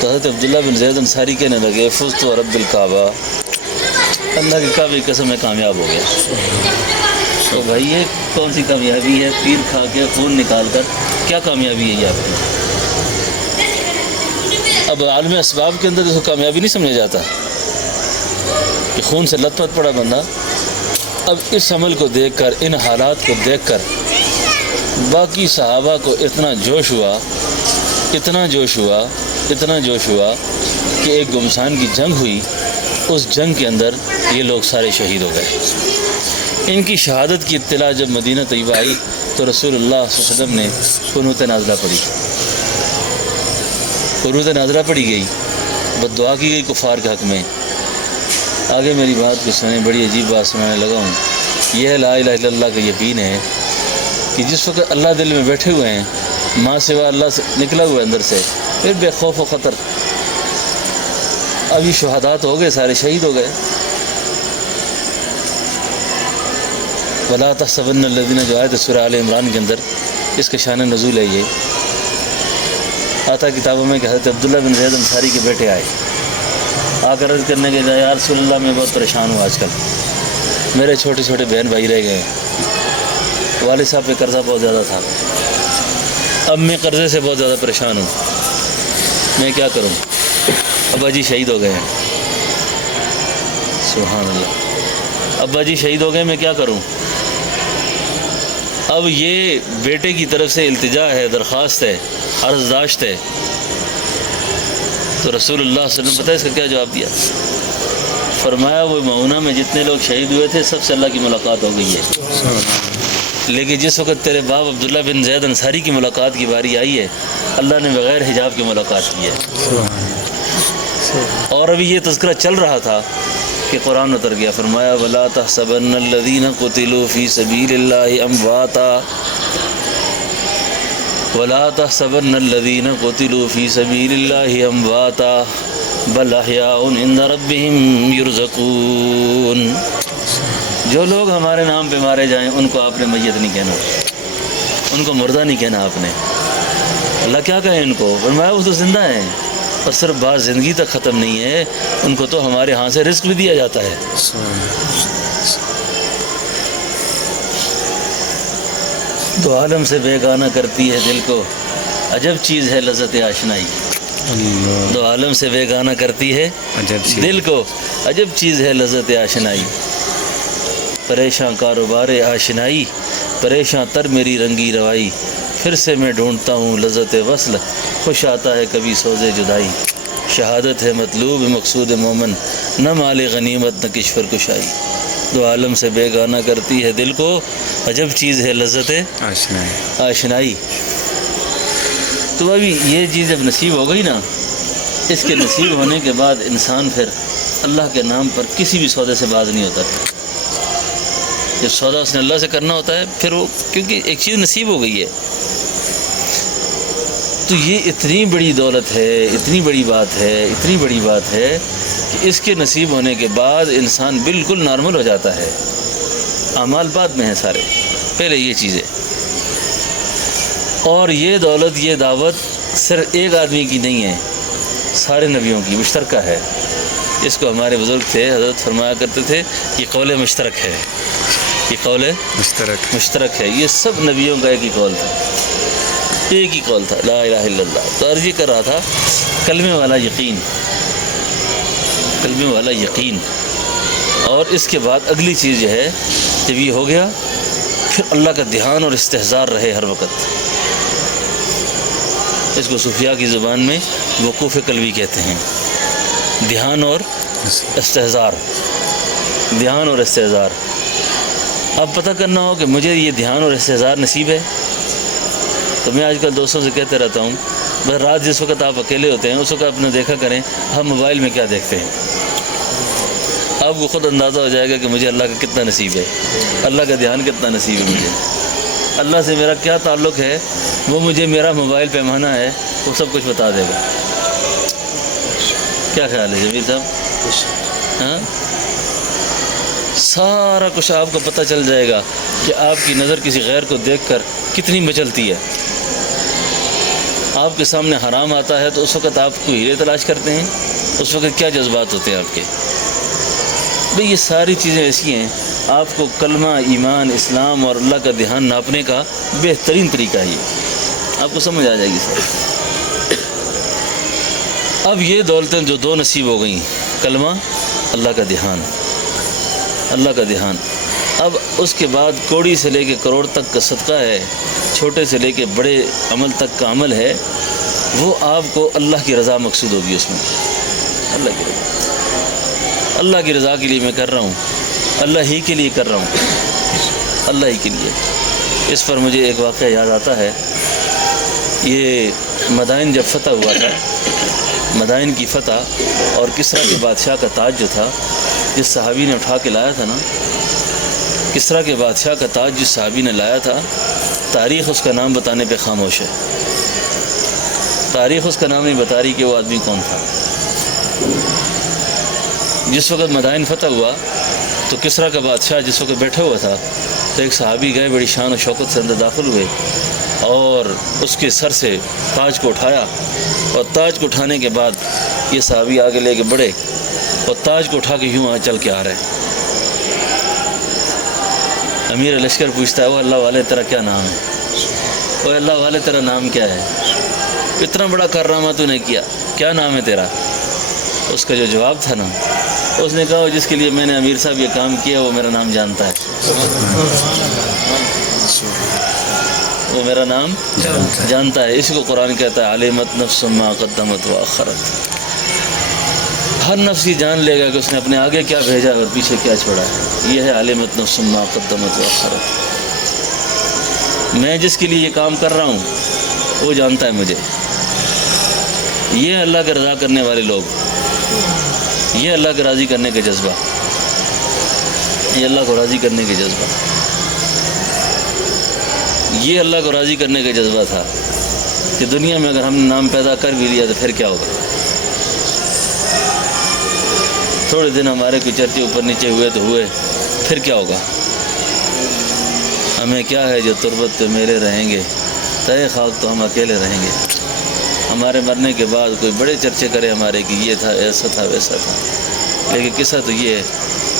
تو حضرت عبداللہ بن زید انصاری کہنے لگے فزت ورب الکعبہ، اللہ کی کعبے کی قسم میں کامیاب ہو گیا۔ تو بھائی یہ کون سی کامیابی ہے؟ تیر کھا کے خون نکال کر کیا کامیابی ہے یہ آپ کی؟ اب عالم اسباب کے اندر اس کو کامیابی نہیں سمجھا جاتا کہ خون سے لت پت پڑا بندہ۔ اب اس عمل کو دیکھ کر، ان حالات کو دیکھ کر باقی صحابہ کو اتنا جوش ہوا، اتنا جوش ہوا، اتنا جوش ہوا کہ ایک گمسان کی جنگ ہوئی، اس جنگ کے اندر یہ لوگ سارے شہید ہو گئے۔ ان کی شہادت کی اطلاع جب مدینہ طیبہ آئی تو رسول اللہ صلی اللہ علیہ وسلم نے قنوت نازلہ پڑھی، قنوت نازلہ پڑھی گئی، بد دعا کی گئی کفار کے حق میں۔ آگے میری بات کو سنیں، بڑی عجیب بات سنانے لگا ہوں۔ یہ لا الہ الا اللہ کا یقین ہے کہ جس وقت اللہ دل میں بیٹھے ہوئے ہیں، ماں سوا اللہ سے نکلا ہوا ہے اندر سے، پھر بے خوف و خطر۔ ابھی شہادات ہو گئے، سارے شہید ہو گئے۔ وَلَا تَحْسَبَنَّ الَّذِينَ، جو آیت سورہ آل عمران کے اندر اس کے شان نزول ہے، یہ آتا کتابوں میں کہ حضرت عبداللہ بن زید انصاری کے بیٹے آئے، آ کر عرض کرنے کے یا رسول اللہ میں بہت پریشان ہوں، آج کل میرے چھوٹے چھوٹے بہن بھائی رہ گئے ہیں، والد صاحب پہ قرضہ بہت زیادہ تھا، اب میں قرضے سے بہت زیادہ پریشان ہوں، میں کیا کروں؟ ابا جی شہید ہو گئے ہیں، سبحان اللہ، ابا جی شہید ہو گئے، میں کیا کروں؟ اب یہ بیٹے کی طرف سے التجا ہے، درخواست ہے، عرض داشت ہے، تو رسول اللہ صلی اللہ علیہ وسلم پتہ ہے اس کا کیا جواب دیا؟ فرمایا وہ معونہ میں جتنے لوگ شہید ہوئے تھے سب سے اللہ کی ملاقات ہو گئی ہے، لیکن جس وقت تیرے باپ عبداللہ بن زید انصاری کی ملاقات کی باری آئی ہے، اللہ نے بغیر حجاب کی ملاقات کی ہے۔ اور ابھی یہ تذکرہ چل رہا تھا کہ قرآن اتر گیا، فرمایا وَلَا تَحْسَبَنَّ الَّذِينَ قُتِلُوا فِي سَبِيلِ اللَّهِ أَمْوَاتًا وَلَا تَحْسَبَنَّ الَّذِينَ قُتِلُوا فِي سَبِيلِ اللَّهِ أَمْوَاتًا بَلْ أَحْيَاءٌ عِندَ رَبِّهِمْ يُرْزَقُونَ۔ جو لوگ ہمارے نام پہ مارے جائیں ان کو آپ نے میت نہیں کہنا، ان کو مردہ نہیں کہنا آپ نے۔ اللہ کیا کہیں ان کو؟ فرمایا وہ تو زندہ ہیں، اور صرف بات زندگی تک ختم نہیں ہے، ان کو تو ہمارے ہاں سے رزق بھی دیا جاتا ہے۔ تو عالم سے بیگانہ کرتی ہے دل کو، عجب چیز ہے لذت آشنائی۔ دو عالم سے بیگانہ کرتی ہے دل کو، عجب چیز ہے لذت آشنائی۔ پریشاں کاروبار آشنائی، پریشاں تر میری رنگی روائی، پھر سے میں ڈھونڈتا ہوں لذت وصل، خوش آتا ہے کبھی سوزے جدائی۔ شہادت ہے مطلوب مقصود مومن، نہ مال غنیمت نہ کشور کشائی۔ دو عالم سے بیگانہ کرتی ہے دل کو، عجب چیز ہے لذت آشنائی۔ تو ابھی یہ چیز جب نصیب ہو گئی نا، اس کے نصیب ہونے کے بعد انسان پھر اللہ کے نام پر کسی بھی سودے سے باز نہیں ہوتا۔ جب سودا اس نے اللہ سے کرنا ہوتا ہے پھر وہ، کیونکہ ایک چیز نصیب ہو گئی ہے، تو یہ اتنی بڑی دولت ہے، اتنی بڑی بات ہے، اتنی بڑی بات ہے کہ اس کے نصیب ہونے کے بعد انسان بالکل نارمل ہو جاتا ہے۔ اعمال بعد میں ہیں سارے، پہلے یہ چیزیں۔ اور یہ دولت، یہ دعوت صرف ایک آدمی کی نہیں ہے، سارے نبیوں کی مشترکہ ہے۔ اس کو ہمارے بزرگ تھے حضرت فرمایا کرتے تھے یہ قول مشترک ہے، یہ قول مشترک ہے، یہ سب نبیوں کا ایک ہی قول تھا، ایک ہی قول تھا، لا الہ الا اللہ۔ تو عرض یہ کر رہا تھا کلمے والا یقین، کلمے والا یقین، اور اس کے بعد اگلی چیز جو ہے جب یہ ہو گیا پھر اللہ کا دھیان اور استحضار رہے ہر وقت۔ اس کو صوفیاء کی زبان میں وقوف قلبی کہتے ہیں، دھیان اور استحضار، دھیان اور استحضار۔ اب پتہ کرنا ہو کہ مجھے یہ دھیان اور استحضار نصیب ہے، تو میں آج کل دوستوں سے کہتے رہتا ہوں بس رات جس وقت آپ اکیلے ہوتے ہیں اس وقت اپنا دیکھا کریں ہم موبائل میں کیا دیکھتے ہیں، آپ کو خود اندازہ ہو جائے گا کہ مجھے اللہ کا کتنا نصیب ہے، اللہ کا دھیان کتنا نصیب ہے مجھے، اللہ سے میرا کیا تعلق ہے وہ مجھے میرا موبائل پیمانہ ہے وہ سب کچھ بتا دے گا۔ کیا خیال ہے جمیل صاحب؟ ہاں، سارا کچھ آپ کو پتہ چل جائے گا کہ آپ کی نظر کسی غیر کو دیکھ کر کتنی مچلتی ہے۔ آپ کے سامنے حرام آتا ہے تو اس وقت آپ کو ہیرے تلاش کرتے ہیں، اس وقت کیا جذبات ہوتے ہیں آپ کے؟ بھئی یہ ساری چیزیں ایسی ہیں، آپ کو کلمہ، ایمان، اسلام اور اللہ کا دھیان ناپنے کا بہترین طریقہ ہے یہ، آپ کو سمجھ آ جائے گی سر۔ اب یہ دولتیں جو دو نصیب ہو گئیں، کلمہ، اللہ کا دھیان، اللہ کا دھیان۔ اب اس کے بعد کوڑی سے لے کے کروڑ تک کا صدقہ ہے، چھوٹے سے لے کے بڑے عمل تک کا عمل ہے، وہ آپ کو اللہ کی رضا مقصود ہوگی اس میں، اللہ کی رضا، اللہ کی رضا کے لیے میں کر رہا ہوں، اللہ ہی کے لیے کر رہا ہوں، اللہ ہی کے لیے۔ اس پر مجھے ایک واقعہ یاد آتا ہے، یہ مدائن جب فتح ہوا تھا، مدائن کی فتح اور کسریٰ کے بادشاہ کا تاج جو تھا جس صحابی نے اٹھا کے لایا تھا نا، کسریٰ کے بادشاہ کا تاج جس صحابی نے لایا تھا، تاریخ اس کا نام بتانے پہ خاموش ہے، تاریخ اس کا نام نہیں بتا رہی کہ وہ آدمی کون تھا۔ جس وقت مدائن فتح ہوا تو کسریٰ کا بادشاہ جس وقت بیٹھا ہوا تھا تو ایک صحابی گئے، بڑی شان و شوکت سے اندر داخل ہوئے اور اس کے سر سے تاج کو اٹھایا، اور تاج کو اٹھانے کے بعد یہ صحابی آگے لے کے بڑھے اور تاج کو اٹھا کے یوں چل کے آ رہے ہیں۔ امیر لشکر پوچھتا ہے وہ اللہ والے تیرا کیا نام ہے؟ وہ اللہ والے تیرا نام کیا ہے؟ اتنا بڑا کارنامہ تو نے کیا، کیا نام ہے تیرا؟ اس کا جو جواب تھا نا، اس نے کہا جس کے لیے میں نے امیر صاحب یہ کام کیا وہ میرا نام جانتا ہے، وہ میرا نام جانتا ہے۔ اسی کو قرآن کہتا ہے علمت نفس ما قدمت وآخرت، ہر نفس یہ جان لے گا کہ اس نے اپنے آگے کیا بھیجا اور پیچھے کیا چھوڑا ہے، یہ ہے علمت نفس ما قدمت وآخرت۔ میں جس کے لیے یہ کام کر رہا ہوں وہ جانتا ہے مجھے۔ یہ اللہ کا رضا کرنے والے لوگ، یہ اللہ کو راضی کرنے کا جذبہ، یہ اللہ کو راضی کرنے کا جذبہ، یہ اللہ کو راضی کرنے کا جذبہ تھا کہ دنیا میں اگر ہم نے نام پیدا کر بھی لیا تو پھر کیا ہوگا؟ تھوڑے دن ہمارے کوئی چرچے اوپر نیچے ہوئے تو ہوئے، پھر کیا ہوگا؟ ہمیں کیا ہے جو تربت پہ میرے رہیں گے، تہے خاک تو ہم اکیلے رہیں گے۔ ہمارے مرنے کے بعد کوئی بڑے چرچے کرے ہمارے کہ یہ تھا، ایسا تھا، ویسا تھا، لیکن قصہ تو یہ ہے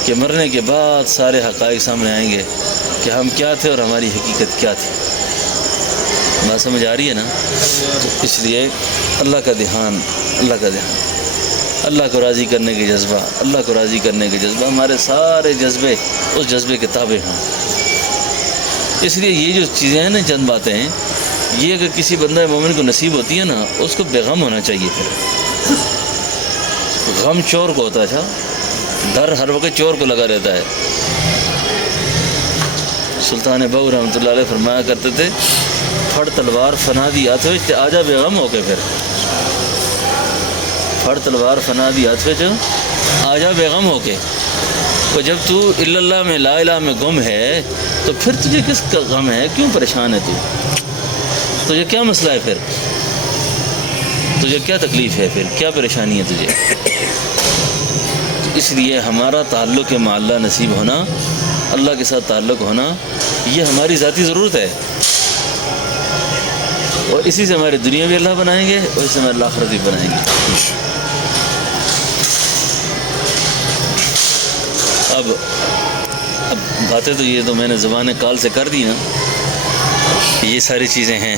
کہ مرنے کے بعد سارے حقائق سامنے آئیں گے کہ ہم کیا تھے اور ہماری حقیقت کیا تھی۔ بات سمجھ آ رہی ہے نا؟ تو اس لیے اللہ کا دھیان، اللہ کا دھیان، اللہ کو راضی کرنے کے جذبہ، اللہ کو راضی کرنے کے جذبہ، ہمارے سارے جذبے اس جذبے کے تابع ہوں۔ اس لیے یہ جو چیزیں ہیں نا، چند باتیں ہیں، یہ اگر کسی بندہ مومن کو نصیب ہوتی ہے نا، اس کو بیغم ہونا چاہیے۔ پھر غم چور کو ہوتا ہے، اچھا ڈر ہر وقت چور کو لگا رہتا ہے۔ سلطان بہو رحمۃ اللہ علیہ فرمایا کرتے تھے پھڑ تلوار فنا دی ہاتھ وچ تے آجا بیغم ہو کے، پھر پھڑ تلوار فنا دی ہاتھ وچ آجا بیغم ہو کے۔ تو جب تو الا اللہ میں، لا الہ میں گم ہے تو پھر تجھے کس کا غم ہے؟ کیوں پریشان ہے تو؟ تجھے کیا مسئلہ ہے؟ پھر تجھے کیا تکلیف ہے؟ پھر کیا پریشانی ہے تجھے؟ اس لیے ہمارا تعلق مع اللہ نصیب ہونا، اللہ کے ساتھ تعلق ہونا، یہ ہماری ذاتی ضرورت ہے، اور اسی سے ہماری دنیا بھی اللہ بنائیں گے اور اس سے ہمارے آخرت بھی بنائیں گے۔ اب باتیں تو یہ تو میں نے زبان کال سے کر دی نا، یہ ساری چیزیں ہیں،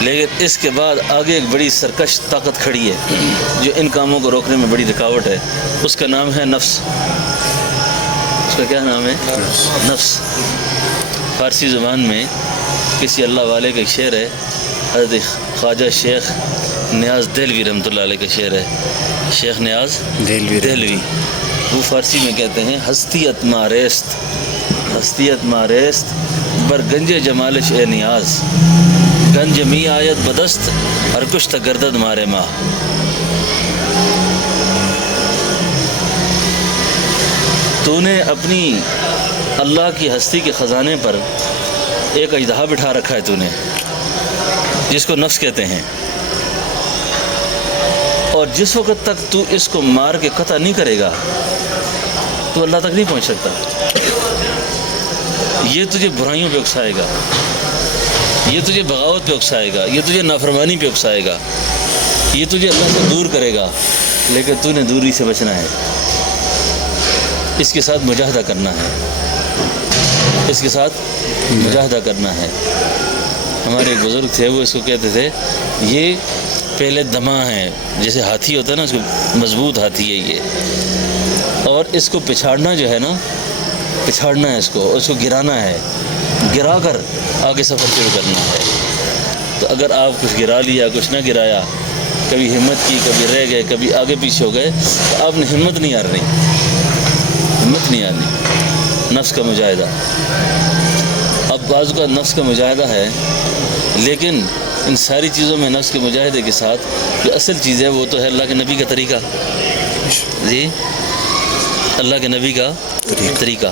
لیکن اس کے بعد آگے ایک بڑی سرکش طاقت کھڑی ہے جو ان کاموں کو روکنے میں بڑی رکاوٹ ہے. اس کا نام ہے نفس. اس کا کیا نام ہے؟ نفس. فارسی زبان میں کسی اللہ والے کا ایک شعر ہے، حضرت خواجہ شیخ نیاز دہلوی رحمۃ اللہ علیہ کا شعر ہے، شیخ نیاز دہلوی. وہ فارسی میں کہتے ہیں ہستیت ماریست، ہستیت ماریست بر گنج جمالش اے نیاز، گنج می آیت بدست اور کشت گردد مارے ماں. تو نے اپنی اللہ کی ہستی کے خزانے پر ایک اژدہا بٹھا رکھا ہے تو نے، جس کو نفس کہتے ہیں، اور جس وقت تک تو اس کو مار کے قطع نہیں کرے گا تو اللہ تک نہیں پہنچ سکتا. یہ تجھے برائیوں پہ اکسائے گا، یہ تجھے بغاوت پہ اکسائے گا، یہ تجھے نافرمانی پہ اکسائے گا، یہ تجھے اللہ سے دور کرے گا، لیکن تو نے دوری سے بچنا ہے. اس کے ساتھ مجاہدہ کرنا ہے، اس کے ساتھ مجاہدہ کرنا ہے. ہمارے ایک بزرگ تھے، وہ اس کو کہتے تھے یہ پہلے دماغ ہے، جیسے ہاتھی ہوتا ہے نا، اس کو مضبوط ہاتھی ہے یہ، اور اس کو پچھاڑنا جو ہے نا، پچھاڑنا ہے اس کو گرانا ہے، گرا کر آگے سفر شروع کرنا ہے. تو اگر آپ کچھ گرا لیا، کچھ نہ گرایا، کبھی ہمت کی، کبھی رہ گئے، کبھی آگے پیچھے ہو گئے، تو آپ نے ہمت نہیں ہارنی، ہمت نہیں ہارنی. نفس کا مجاہدہ. اب بعض کا نفس کا مجاہدہ ہے، لیکن ان ساری چیزوں میں نفس کے مجاہدے کے ساتھ جو اصل چیز ہے وہ تو ہے اللہ کے نبی کا طریقہ. جی، اللہ کے نبی کا طریقہ.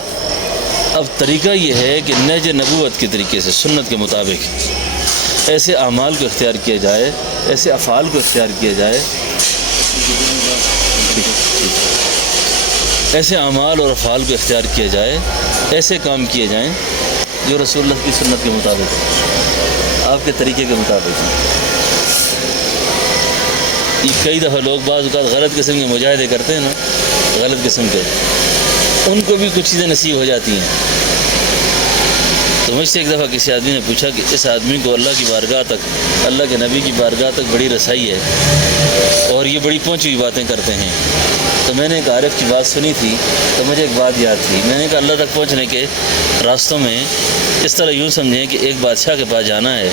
اب طریقہ یہ ہے کہ نہج نبوت کے طریقے سے، سنت کے مطابق ایسے اعمال کو اختیار کیا جائے، ایسے افعال کو اختیار کیا جائے، ایسے اعمال اور افعال کو اختیار کیا جائے، ایسے کام کیے جائیں جو رسول اللہ کی سنت کے مطابق ہیں، آپ کے طریقے کے مطابق ہیں. یہ کئی دفعہ لوگ بعض اوقات غلط قسم کے مجاہدے کرتے ہیں نا، غلط قسم کے، ان کو بھی کچھ چیزیں نصیب ہو جاتی ہیں. تو مجھ سے ایک دفعہ کسی آدمی نے پوچھا کہ اس آدمی کو اللہ کی بارگاہ تک، اللہ کے نبی کی بارگاہ تک بڑی رسائی ہے اور یہ بڑی پہنچی ہوئی باتیں کرتے ہیں. تو میں نے ایک عارف کی بات سنی تھی، تو مجھے ایک بات یاد تھی. میں نے کہا اللہ تک پہنچنے کے راستوں میں اس طرح یوں سمجھیں کہ ایک بادشاہ کے پاس جانا ہے،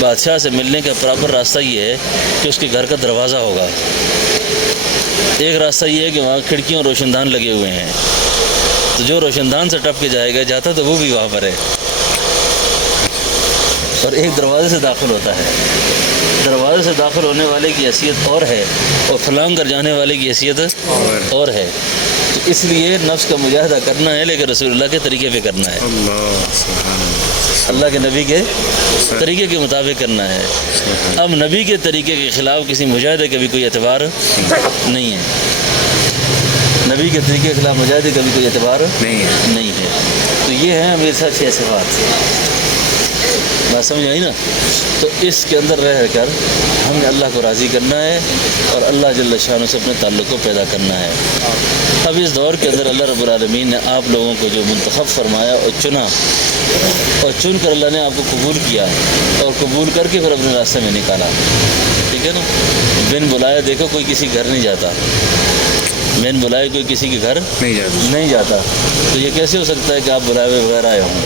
بادشاہ سے ملنے کا پراپر راستہ یہ ہے کہ اس کے گھر کا دروازہ ہوگا. ایک راستہ یہ ہے کہ وہاں کھڑکیوں اور روشن دان لگے ہوئے ہیں، تو جو روشن دان سے ٹپ کے جائے گا جاتا تو وہ بھی وہاں پر ہے. اور ایک دروازے سے داخل ہوتا ہے، دروازے سے داخل ہونے والے کی حیثیت اور ہے، اور پھلانگ کر جانے والے کی حیثیت اور ہے. تو اس لیے نفس کا مجاہدہ کرنا ہے، لیکن رسول اللہ کے طریقے پہ کرنا ہے، اللہ کے نبی کے طریقے کے مطابق کرنا ہے. اب نبی کے طریقے کے خلاف کسی مجاہدے کا بھی کوئی اعتبار نہیں ہے، نبی کے طریقے کے خلاف مجاہدے کا بھی کوئی اعتبار نہیں ہے. تو یہ ہیں میرے ساتھ 6 صفات. بات سمجھ آئی نا؟ تو اس کے اندر رہ کر ہم نے اللہ کو راضی کرنا ہے اور اللہ جل شانہ سے اپنے تعلق کو پیدا کرنا ہے. اب اس دور کے اندر اللہ رب العالمین نے آپ لوگوں کو جو منتخب فرمایا اور چنا، اور چن کر اللہ نے آپ کو قبول کیا اور قبول کر کے پھر اپنے راستے میں نکالا. ٹھیک ہے نا؟ بن بلائے دیکھو کوئی کسی گھر نہیں جاتا، بن بلائے کوئی کسی کے گھر نہیں جاتا. تو یہ کیسے ہو سکتا ہے کہ آپ بلائے بغیر آئے ہوں؟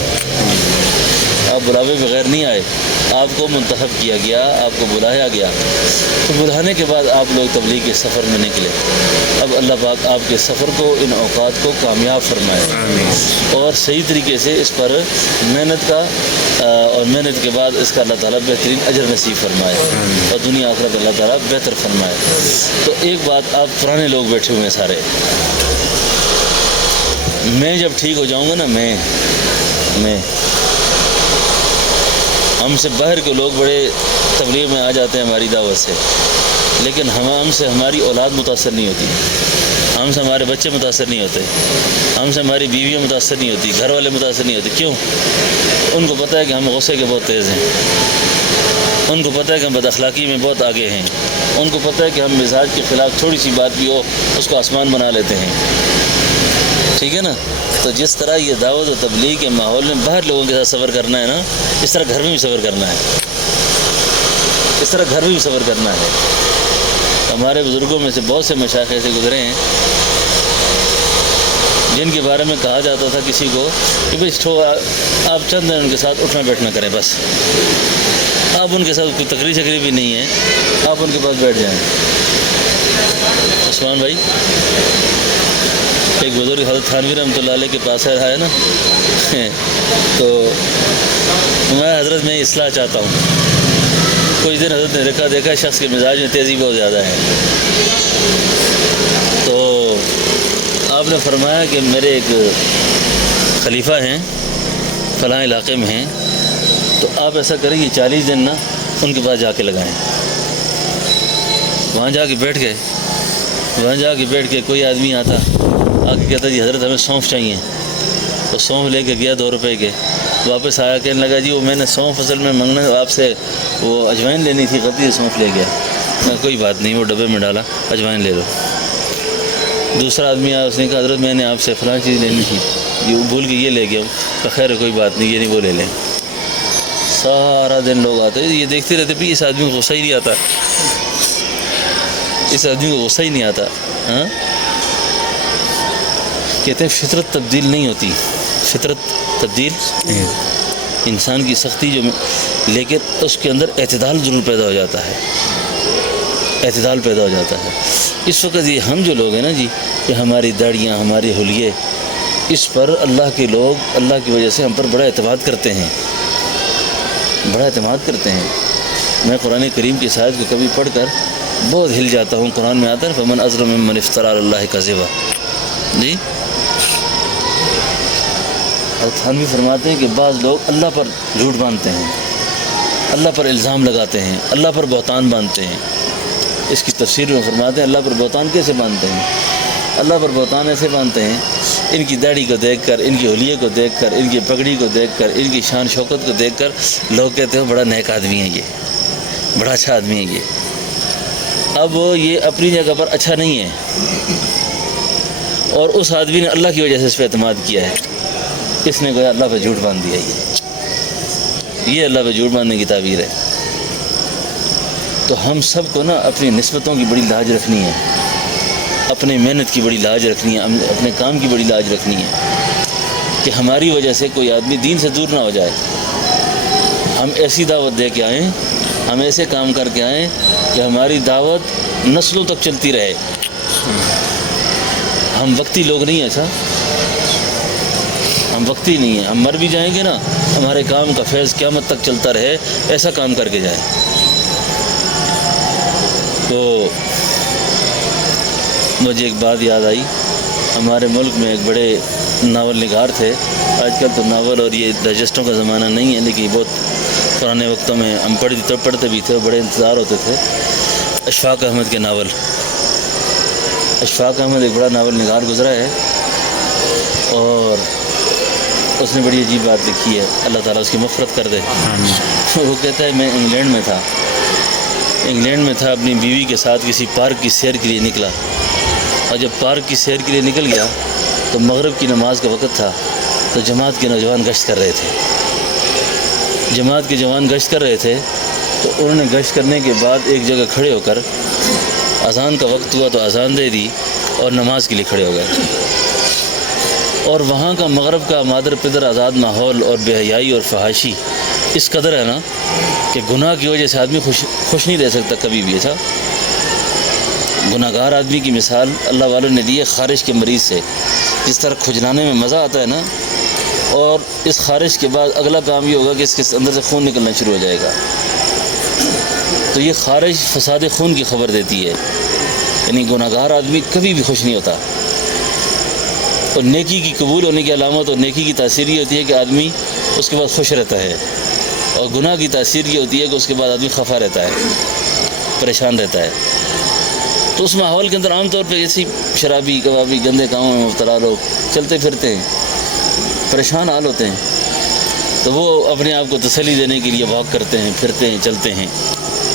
آپ بلاوے بغیر نہیں آئے، آپ کو منتخب کیا گیا، آپ کو بلایا گیا. تو بلانے کے بعد آپ لوگ تبلیغ کے سفر میں نکلے. اب اللہ پاک آپ کے سفر کو، ان اوقات کو کامیاب فرمائے اور صحیح طریقے سے اس پر محنت کا، اور محنت کے بعد اس کا اللہ تعالیٰ بہترین اجر نصیب فرمائے اور دنیا آخرت اللہ تعالیٰ بہتر فرمائے. تو ایک بات، آپ پرانے لوگ بیٹھے ہوئے ہیں سارے، میں جب ٹھیک ہو جاؤں گا نا، میں ہم سے باہر کے لوگ بڑے تبلیغ میں آ جاتے ہیں ہماری دعوت سے، لیکن ہم سے ہماری اولاد متاثر نہیں ہوتی، ہم سے ہمارے بچے متاثر نہیں ہوتے، ہم سے ہماری بیویاں متاثر نہیں ہوتی، گھر والے متاثر نہیں ہوتے. کیوں؟ ان کو پتہ ہے کہ ہم غصے کے بہت تیز ہیں، ان کو پتہ ہے کہ ہم بد اخلاقی میں بہت آگے ہیں، ان کو پتہ ہے کہ ہم مزاج کے خلاف تھوڑی سی بات بھی ہو اس کو آسمان بنا لیتے ہیں. ٹھیک ہے نا. تو جس طرح یہ دعوت و تبلیغ کے ماحول میں باہر لوگوں کے ساتھ سفر کرنا ہے نا، اس طرح گھر میں بھی سفر کرنا ہے، اس طرح گھر میں بھی سفر کرنا ہے. ہمارے بزرگوں میں سے بہت سے مشائخ ایسے گزرے ہیں جن کے بارے میں کہا جاتا تھا کسی کو کہ بھائی آپ چند دن ان کے ساتھ اٹھنا بیٹھنا کریں، بس آپ ان کے ساتھ کوئی تقریر شکری بھی نہیں ہے، آپ ان کے پاس بیٹھ جائیں. عثمان بھائی ایک بزرگ حضرت تھانوی رحمۃ اللہ علیہ کے پاس ہے نا تو حضرت میں اصلاح چاہتا ہوں. کچھ دن حضرت نے دیکھا شخص کے مزاج میں تیزی بہت زیادہ ہے، تو آپ نے فرمایا کہ میرے ایک خلیفہ ہیں فلاں علاقے میں ہیں، تو آپ ایسا کریں کہ 40 دن نا ان کے پاس جا کے لگائیں. وہاں جا کے بیٹھ کے کوئی آدمی آتا آ کے کہتا جی حضرت ہمیں سونف چاہیے، تو سونف لے کے گیا 2 روپے کے، واپس آیا کہنے لگا جی وہ میں نے سونف اصل میں منگنا آپ سے وہ اجوائن لینی تھی، غلطی سے سونف لے گیا. کوئی بات نہیں، وہ ڈبے میں ڈالا، اجوائن لے لو. دوسرا آدمی آیا، اس نے کہا حضرت میں نے آپ سے فلاں چیز لینی تھی، یہ بھول کے یہ لے گیا ہوں. خیر کوئی بات نہیں، یہ نہیں وہ لے لیں. سارا دن لوگ آتے یہ دیکھتے رہتے بھی اس آدمی کو غصہ ہی نہیں آتا، اس آدمی کو غصہ ہی نہیں آتا. ہاں کہتے ہیں فطرت تبدیل نہیں ہوتی، فطرت تبدیل انسان کی سختی جو لیکن اس کے اندر اعتدال ضرور پیدا ہو جاتا ہے، اعتدال پیدا ہو جاتا ہے. اس وقت یہ ہم جو لوگ ہیں نا جی، کہ ہماری داڑیاں ہمارے حلیے، اس پر اللہ کے لوگ اللہ کی وجہ سے ہم پر بڑا اعتماد کرتے ہیں، بڑا اعتماد کرتے ہیں. میں قرآن کریم کی آیت کو کبھی پڑھ کر بہت ہل جاتا ہوں. قرآن میں آتا ہے فمن اظلم ممن افترى علی اللہ کذبا. جی تھانوی فرماتے ہیں کہ بعض لوگ اللہ پر جھوٹ باندھتے ہیں، اللہ پر الزام لگاتے ہیں، اللہ پر بہتان باندھتے ہیں. اس کی تفسیر میں فرماتے ہیں اللہ پر بہتان کیسے باندھتے ہیں؟ اللہ پر بہتان ایسے باندھتے ہیں ان کی داڑھی کو دیکھ کر، ان کی حلیے کو دیکھ کر، ان کی پگڑی کو دیکھ کر، ان کی شان شوکت کو دیکھ کر لوگ کہتے ہیں بڑا نیک آدمی ہے، یہ بڑا اچھا آدمی ہے یہ. اب یہ اپنی جگہ پر اچھا نہیں ہے، اور اس آدمی نے اللہ کی وجہ سے اس پہ اعتماد کیا ہے، اس نے گویا اللہ پہ جھوٹ باندھ دیا. یہ اللہ پہ جھوٹ باندھنے کی تعبیر ہے. تو ہم سب کو نا اپنی نسبتوں کی بڑی لاج رکھنی ہے، اپنی محنت کی بڑی لاج رکھنی ہے، اپنے کام کی بڑی لاج رکھنی ہے کہ ہماری وجہ سے کوئی آدمی دین سے دور نہ ہو جائے. ہم ایسی دعوت دے کے آئیں، ہم ایسے کام کر کے آئیں کہ ہماری دعوت نسلوں تک چلتی رہے. ہم وقتی لوگ نہیں ہیں، اچھا ہم وقتی نہیں ہیں، ہم مر بھی جائیں گے نا ہمارے کام کا فیض قیامت تک چلتا رہے، ایسا کام کر کے جائیں. تو مجھے ایک بات یاد آئی، ہمارے ملک میں ایک بڑے ناول نگار تھے. آج کل تو ناول اور یہ ڈائجسٹوں کا زمانہ نہیں ہے، لیکن بہت پرانے وقتوں میں ہم پڑھتے بھی تھے، بڑے انتظار ہوتے تھے. اشفاق احمد کے ناول، اشفاق احمد ایک بڑا ناول نگار گزرا ہے، اور اس نے بڑی عجیب بات لکھی ہے، اللہ تعالیٰ اس کی مغفرت کر دے. وہ کہتا ہے میں انگلینڈ میں تھا اپنی بیوی کے ساتھ کسی پارک کی سیر کے لیے نکلا، اور جب پارک کی سیر کے لیے نکل گیا تو مغرب کی نماز کا وقت تھا. تو جماعت کے نوجوان گشت کر رہے تھے، جماعت کے جوان گشت کر رہے تھے. تو انہوں نے گشت کرنے کے بعد ایک جگہ کھڑے ہو کر اذان کا وقت ہوا تو اذان دے دی اور نماز کے لیے کھڑے ہو گئے. اور وہاں کا مغرب کا مادر پدر آزاد ماحول اور بے حیائی اور فحاشی اس قدر ہے نا کہ گناہ کی وجہ سے آدمی خوش نہیں رہ سکتا کبھی بھی. ایسا گناہ گار آدمی کی مثال اللہ والوں نے دی ہے خارش کے مریض سے. جس طرح کھجلانے میں مزہ آتا ہے نا، اور اس خارش کے بعد اگلا کام یہ ہوگا کہ اس کے اندر سے خون نکلنا شروع ہو جائے گا. تو یہ خارش فساد خون کی خبر دیتی ہے، یعنی گناہ گار آدمی کبھی بھی خوش نہیں ہوتا. اور نیکی کی قبول ہونے کی علامت اور نیکی کی تاثیر یہ ہوتی ہے کہ آدمی اس کے بعد خوش رہتا ہے، اور گناہ کی تاثیر یہ ہوتی ہے کہ اس کے بعد آدمی خفا رہتا ہے، پریشان رہتا ہے. تو اس ماحول کے اندر عام طور پہ ایسی شرابی کبابی گندے کاموں میں مبتلا لوگ چلتے پھرتے ہیں، پریشان حال ہوتے ہیں. تو وہ اپنے آپ کو تسلی دینے کے لیے واک کرتے ہیں، پھرتے ہیں، چلتے ہیں.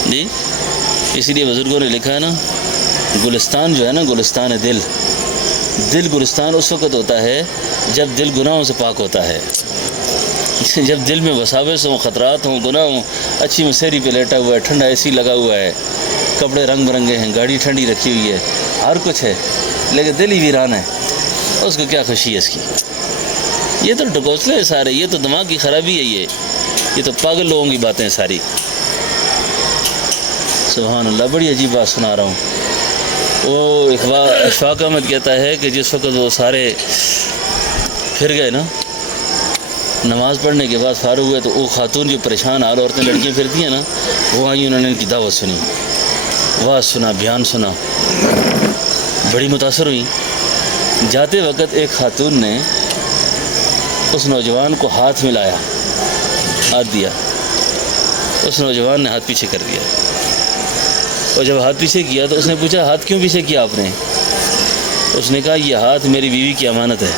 جی اسی لیے بزرگوں نے لکھا ہے نا، گلستان جو ہے نا، گلستان دل، دل گلستان اس وقت ہوتا ہے جب دل گناہوں سے پاک ہوتا ہے. جب دل میں وساوس ہوں، خطرات ہوں، گناہ ہوں، اچھی مسیری پہ لیٹا ہوا ہے، ٹھنڈا اے سی لگا ہوا ہے، کپڑے رنگ برنگے ہیں، گاڑی ٹھنڈی رکھی ہوئی ہے، ہر کچھ ہے، لیکن دل ہی ویران ہے، اس کو کیا خوشی ہے اس کی؟ یہ تو ڈکوسلے ہیں سارے، یہ تو دماغ کی خرابی ہے، یہ تو پاگل لوگوں کی باتیں ہیں ساری. سبحان اللہ. بڑی عجیب بات سنا رہا ہوں. وہ اشفاق احمد کہتا ہے کہ جس وقت وہ سارے پھر گئے نا، نماز پڑھنے کے بعد فارغ ہوئے، تو وہ خاتون جو پریشان حال عورتیں لڑکیاں پھرتی ہیں نا، وہ آئی، انہوں نے ان کی دعوت سنی، واز سنا، بیان سنا، بڑی متاثر ہوئی. جاتے وقت ایک خاتون نے اس نوجوان کو ہاتھ ملایا، ہاتھ دیا، اس نوجوان نے ہاتھ پیچھے کر دیا، اور جب ہاتھ پیچھے کیا تو اس نے پوچھا ہاتھ کیوں پیچھے کیا آپ نے؟ اس نے کہا یہ ہاتھ میری بیوی کی امانت ہے،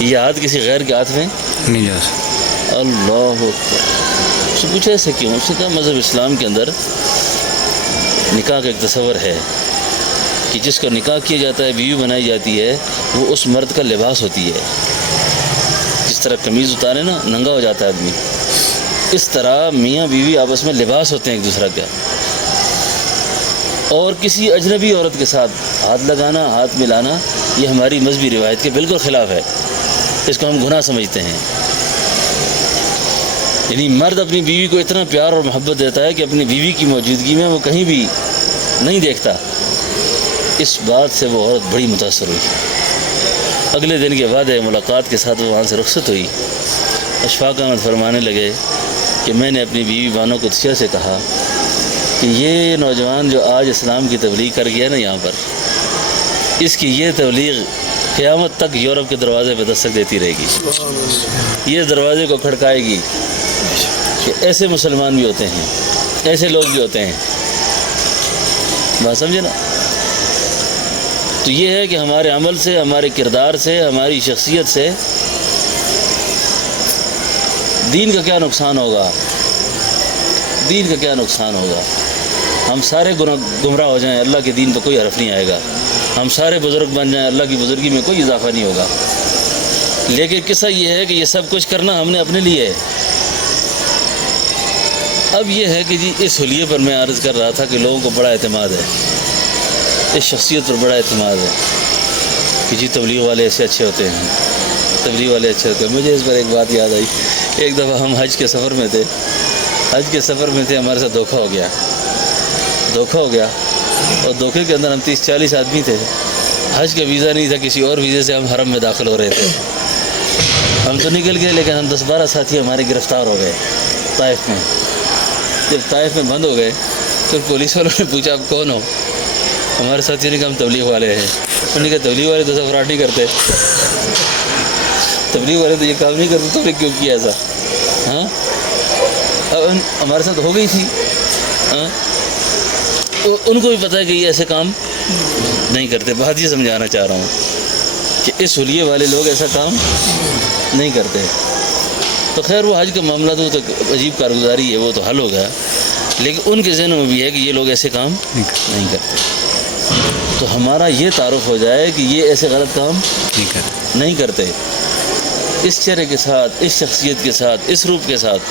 یہ ہاتھ کسی غیر کے ہاتھ میں نہیں جا سکتا. اللہ اکبر. اس سے پوچھا ایسے کیوں؟ اس نے کہا مذہب اسلام کے اندر نکاح کا ایک تصور ہے کہ جس کو نکاح کیا جاتا ہے، بیوی بنائی جاتی ہے، وہ اس مرد کا لباس ہوتی ہے. جس طرح قمیض اتارے نا ننگا ہو جاتا ہے آدمی، اس طرح میاں بیوی آپس میں لباس ہوتے ہیں ایک دوسرے کا. اور کسی اجنبی عورت کے ساتھ ہاتھ لگانا، ہاتھ ملانا، یہ ہماری مذہبی روایت کے بالکل خلاف ہے. اس کو ہم گناہ سمجھتے ہیں. یعنی مرد اپنی بیوی کو اتنا پیار اور محبت دیتا ہے کہ اپنی بیوی کی موجودگی میں وہ کہیں بھی نہیں دیکھتا. اس بات سے وہ عورت بڑی متاثر ہوئی. اگلے دن کے بعد ملاقات کے ساتھ وہ وہاں سے رخصت ہوئی. اشفاق احمد فرمانے لگے کہ میں نے اپنی بیوی بانو قدسیہ سے کہا کہ یہ نوجوان جو آج اسلام کی تبلیغ کر گیا نا یہاں پر، اس کی یہ تبلیغ قیامت تک یورپ کے دروازے پہ دستک دیتی رہے گی. یہ دروازے کو کھڑکائے گی کہ ایسے مسلمان بھی ہوتے ہیں، ایسے لوگ بھی ہوتے ہیں. بات سمجھے نا؟ تو یہ ہے کہ ہمارے عمل سے، ہمارے کردار سے، ہماری شخصیت سے دین کا کیا نقصان ہوگا؟ دین کا کیا نقصان ہوگا؟ ہم سارے گمراہ ہو جائیں، اللہ کے دین پہ کوئی حرف نہیں آئے گا. ہم سارے بزرگ بن جائیں، اللہ کی بزرگی میں کوئی اضافہ نہیں ہوگا. لیکن قصہ یہ ہے کہ یہ سب کچھ کرنا ہم نے اپنے لیے ہے. اب یہ ہے کہ جی اس حلیے پر میں عرض کر رہا تھا کہ لوگوں کو بڑا اعتماد ہے، اس شخصیت پر بڑا اعتماد ہے کہ جی تبلیغ والے ایسے اچھے ہوتے ہیں، تبلیغ والے اچھے ہوتے ہیں. مجھے اس پر ایک بات یاد آئی. ایک دفعہ ہم حج کے سفر میں تھے، ہمارے ساتھ دھوکہ ہو گیا، اور دھوکے کے اندر ہم 30-40 آدمی تھے. حج کا ویزا نہیں تھا، کسی اور ویزے سے ہم حرم میں داخل ہو رہے تھے. ہم تو نکل گئے، لیکن ہم 10-12 ساتھی ہمارے گرفتار ہو گئے طائف میں. جب طائف میں بند ہو گئے تو پولیس والوں نے پوچھا آپ کون ہو؟ ہمارے ساتھی نے کہا ہم تبلیغ والے ہیں. انہوں نے کہا تبلیغ والے تو ایسا فراڈ نہیں کرتے، تبلیغ والے تو یہ کام نہیں کرتے، تو نے کیوں کیا ایسا؟ ہاں اب ہمارے ساتھ ہو گئی تھی. ہاں ان کو بھی پتہ ہے کہ یہ ایسے کام نہیں کرتے. بات یہ سمجھانا چاہ رہا ہوں کہ اس حلیے والے لوگ ایسا کام نہیں کرتے. تو خیر وہ حج کا معاملہ تو عجیب کارگزاری ہے، وہ تو حل ہو گیا، لیکن ان کے ذہنوں میں بھی ہے کہ یہ لوگ ایسے کام نہیں کرتے. تو ہمارا یہ تعارف ہو جائے کہ یہ ایسے غلط کام نہیں کرتے. اس چہرے کے ساتھ، اس شخصیت کے ساتھ، اس روپ کے ساتھ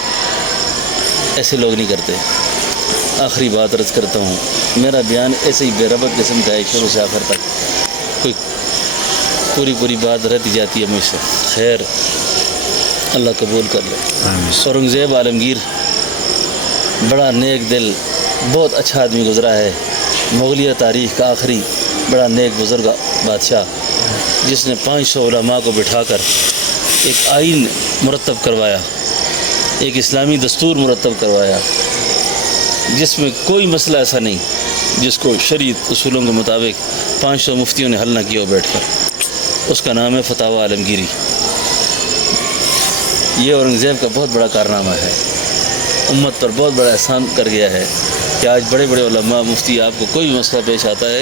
ایسے لوگ نہیں کرتے. آخری بات عرض کرتا ہوں، میرا بیان ایسے ہی بے ربط قسم کا ہے، شروع سے آخر تک کوئی پوری بات رہتی جاتی ہے مجھ سے. خیر اللہ قبول کر لے. اورنگزیب عالمگیر بڑا نیک دل، بہت اچھا آدمی گزرا ہے. مغلیہ تاریخ کا آخری بڑا نیک بزرگ بادشاہ، جس نے 500 علماء کو بٹھا کر ایک آئین مرتب کروایا، ایک اسلامی دستور مرتب کروایا، جس میں کوئی مسئلہ ایسا نہیں جس کو شریعت اصولوں کے مطابق 500 مفتیوں نے حل نہ کیا ہو بیٹھ کر. اس کا نام ہے فتاوی عالمگیری. یہ اورنگزیب کا بہت بڑا کارنامہ ہے، امت پر بہت بڑا احسان کر گیا ہے کہ آج بڑے بڑے علماء مفتی، آپ کو کوئی بھی مسئلہ پیش آتا ہے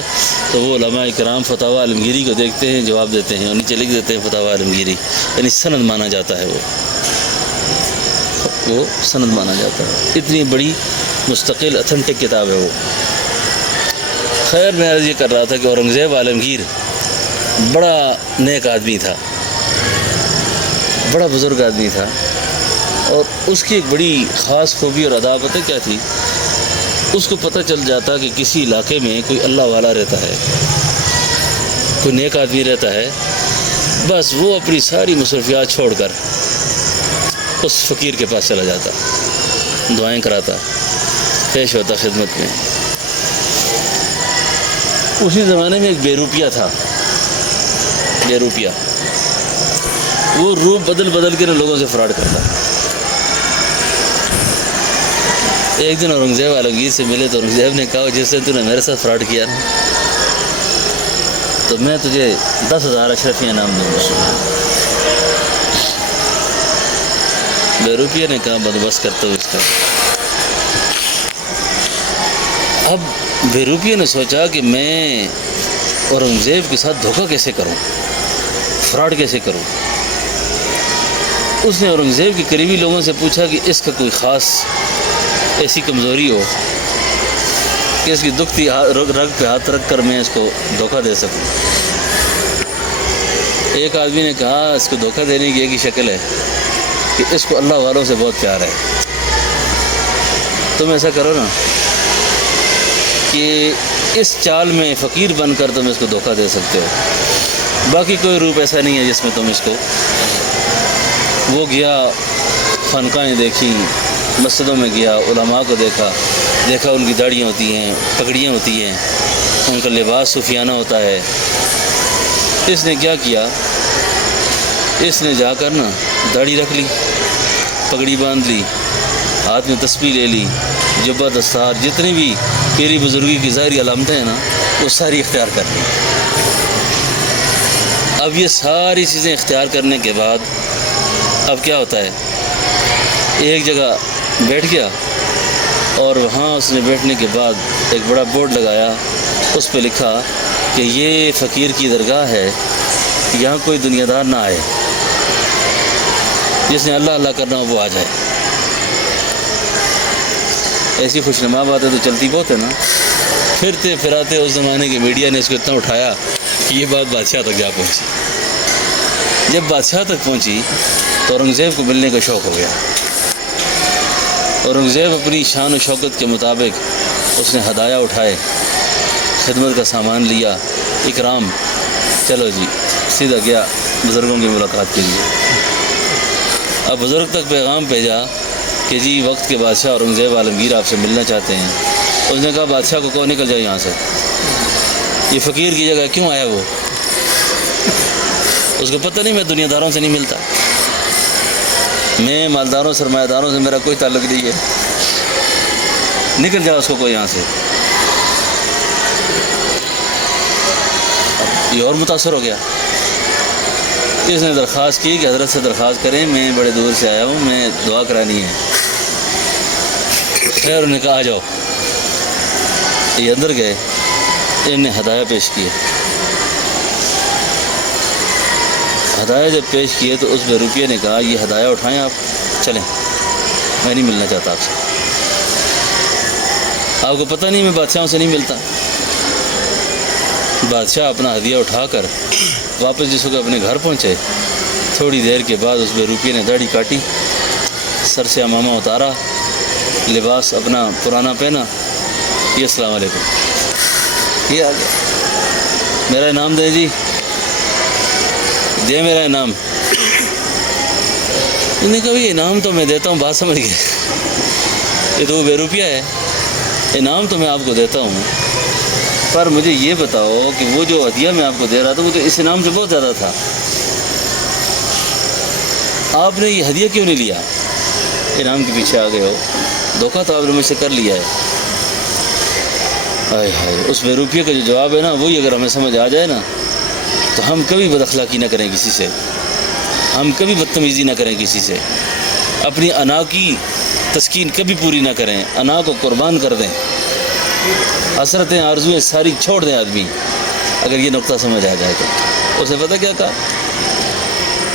تو وہ علماء کرام فتاوی عالمگیری کو دیکھتے ہیں، جواب دیتے ہیں، اور نیچے لکھ دیتے ہیں فتاوی عالمگیری، یعنی سند مانا جاتا ہے. وہ سند مانا جاتا ہے. اتنی بڑی مستقل اتھینٹک کتاب ہے وہ. خیر میں عرض یہ کر رہا تھا کہ اورنگزیب عالمگیر بڑا نیک آدمی تھا، بڑا بزرگ آدمی تھا، اور اس کی ایک بڑی خاص خوبی اور ادا پتہ کیا تھی؟ اس کو پتہ چل جاتا کہ کسی علاقے میں کوئی اللہ والا رہتا ہے، کوئی نیک آدمی رہتا ہے، بس وہ اپنی ساری مصروفیات چھوڑ کر اس فقیر کے پاس چلا جاتا، دعائیں کراتا، پیش ہوتا خدمت میں۔ اسی زمانے میں ایک بے روپیہ تھا، بے روپیہ، وہ روپ بدل بدل کے لوگوں سے فراڈ کرتا۔ ایک دن اورنگزیب عالمگیر سے ملے تو اورنگزیب نے کہا جس دن تو نے میرے ساتھ فراڈ کیا نا تو میں تجھے 10,000 اشرفی انعام دوں گا۔ بے روپیہ نے کہا بندوبست کرتا ہوں اس کا۔ اب بے روپیہ نے سوچا کہ میں اورنگزیب کے ساتھ دھوکہ کیسے کروں، فراڈ کیسے کروں۔ اس نے اورنگزیب کے قریبی لوگوں سے پوچھا کہ اس کا کوئی خاص ایسی کمزوری ہو کہ اس کی دکھتی رگ پہ ہاتھ رکھ کر میں اس کو دھوکہ دے سکوں۔ ایک آدمی نے کہا اس کو دھوکہ دینے کی ایک ہی شکل ہے کہ اس کو اللہ والوں سے بہت پیار ہے، تم ایسا کرو نا کہ اس چال میں فقیر بن کر تم اس کو دھوکہ دے سکتے ہو، باقی کوئی روپ ایسا نہیں ہے جس میں تم اس کو۔ وہ گیا، خانقاہیں دیکھی، مسجدوں میں گیا، علماء کو دیکھا ان کی داڑھیاں ہوتی ہیں، پگڑیاں ہوتی ہیں، ان کا لباس صوفیانہ ہوتا ہے۔ اس نے کیا کیا؟ اس نے جا کر نا داڑھی رکھ لی، پگڑی باندھ لی، ہاتھ میں تسبیح لے لی، جبہ دستار، جتنی بھی پیری بزرگی کی ظاہری علامتیں ہیں نا وہ ساری اختیار کر لی۔ اب یہ ساری چیزیں اختیار کرنے کے بعد اب کیا ہوتا ہے؟ ایک جگہ بیٹھ گیا اور وہاں اس نے بیٹھنے کے بعد ایک بڑا بورڈ لگایا، اس پہ لکھا کہ یہ فقیر کی درگاہ ہے، یہاں کوئی دنیا دار نہ آئے، جس نے اللہ اللہ کرنا ہو وہ آ جائے۔ ایسی خوشنما باتیں تو چلتی بہت ہے نا۔ پھرتے پھراتے اس زمانے کے میڈیا نے اس کو اتنا اٹھایا کہ یہ بات بادشاہ تک جا پہنچی۔ جب بادشاہ تک پہنچی تو اورنگزیب کو ملنے کا شوق ہو گیا۔ اورنگزیب اپنی شان و شوکت کے مطابق اس نے ہدایہ اٹھائے، خدمت کا سامان لیا، اکرام، چلو جی سیدھا گیا بزرگوں کی ملاقات کے لیے۔ اب بزرگ تک پیغام بھیجا کہ جی وقت کے بادشاہ اورنگزیب عالمگیر آپ سے ملنا چاہتے ہیں۔ اس نے کہا بادشاہ کو کہو نکل جائے یہاں سے، یہ فقیر کی جگہ کیوں آیا؟ وہ اس کو پتہ نہیں میں دنیا داروں سے نہیں ملتا، میں مالداروں سرمایہ داروں سے میرا کوئی تعلق نہیں ہے، نکل جاؤ اس کو کوئی یہاں سے۔ یہ اور متاثر ہو گیا، اس نے درخواست کی کہ حضرت سے درخواست کریں میں بڑے دور سے آیا ہوں، میں دعا کرانی ہے۔ خیر انہوں نے کہا آ جاؤ۔ یہ اندر گئے، انہوں نے ہدایہ پیش کیے۔ ہدایہ جب پیش کیے تو اس بے روپیہ نے کہا یہ ہدایہ اٹھائیں آپ، چلیں، میں نہیں ملنا چاہتا آپ سے، آپ کو پتہ نہیں میں بادشاہوں سے نہیں ملتا۔ بادشاہ اپنا ہدیہ اٹھا کر واپس جس وقت اپنے گھر پہنچے، تھوڑی دیر کے بعد اس بے روپیہ نے داڑھی کاٹی، سر سے امامہ اتارا، لباس اپنا پرانا پہنا، یہ السلام علیکم، یہ آ گیا، میرا انعام دے جی، دے میرا انعام۔ انہوں نے کہا یہ انعام تو میں دیتا ہوں، بات سمجھ گئے، یہ تو وہ بے روپیہ ہے، انعام تو میں آپ کو دیتا ہوں، پر مجھے یہ بتاؤ کہ وہ جو ہدیہ میں آپ کو دے رہا تھا وہ تو اس انعام سے بہت زیادہ تھا، آپ نے یہ ہدیہ کیوں نہیں لیا؟ انعام کے پیچھے آ گئے ہو، دھوکہ تو آپ نے مجھ سے کر لیا ہے۔ ہائے ہائے، اس بے روپیہ کا جو جواب ہے نا وہی اگر ہمیں سمجھ آ جائے نا تو ہم کبھی بد اخلاقی نہ کریں کسی سے، ہم کبھی بدتمیزی نہ کریں کسی سے، اپنی انا کی تسکین کبھی پوری نہ کریں، انا کو قربان کر دیں، حسرتیں آرزویں ساری چھوڑ دیں آدمی، اگر یہ نقطہ سمجھ آ جائے تو۔ اس نے پتہ کیا کہا؟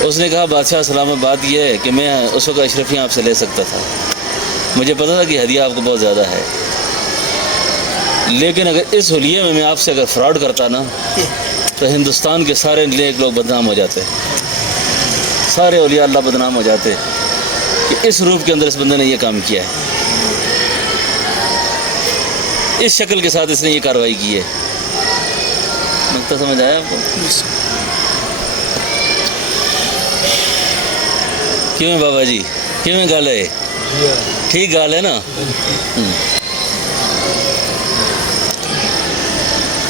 اس نے کہا بادشاہ سلام، بات یہ ہے کہ میں اس وقت اشرفیاں آپ سے لے سکتا تھا، مجھے پتہ تھا کہ ہدیہ آپ کو بہت زیادہ ہے، لیکن اگر اس حلیے میں آپ سے اگر فراڈ کرتا نا تو ہندوستان کے سارے نیک لوگ بدنام ہو جاتے، سارے اولیاء اللہ بدنام ہو جاتے کہ اس روپ کے اندر اس بندے نے یہ کام کیا ہے، اس شکل کے ساتھ اس نے یہ کارروائی کی ہے۔ نقطہ سمجھ آیا آپ کو؟ کیوں ہے بابا جی، کیوں ہے گال ہے؟ ٹھیک گال ہے نا؟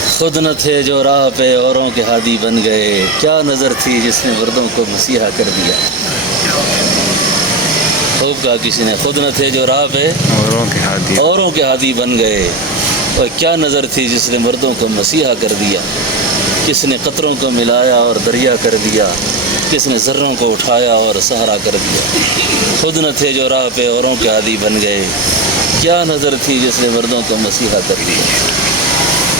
خود نہ تھے جو راہ پہ اوروں کے ہادی بن گئے، کیا نظر تھی جس نے مردوں کو مسیحا کر دیا۔ خوب کہا کسی نے، خود نہ تھے جو راہ پہ اوروں کے ہادی بن گئے، اور کیا نظر تھی جس نے مردوں کو مسیحا کر دیا۔ کس نے قطروں کو ملایا اور دریا کر دیا، کس نے ذروں کو اٹھایا اور صحرا کر دیا۔ خود نہ تھے جو راہ پہ اوروں کے ہادی بن گئے، کیا نظر تھی جس نے مردوں کو مسیحا کر دیا،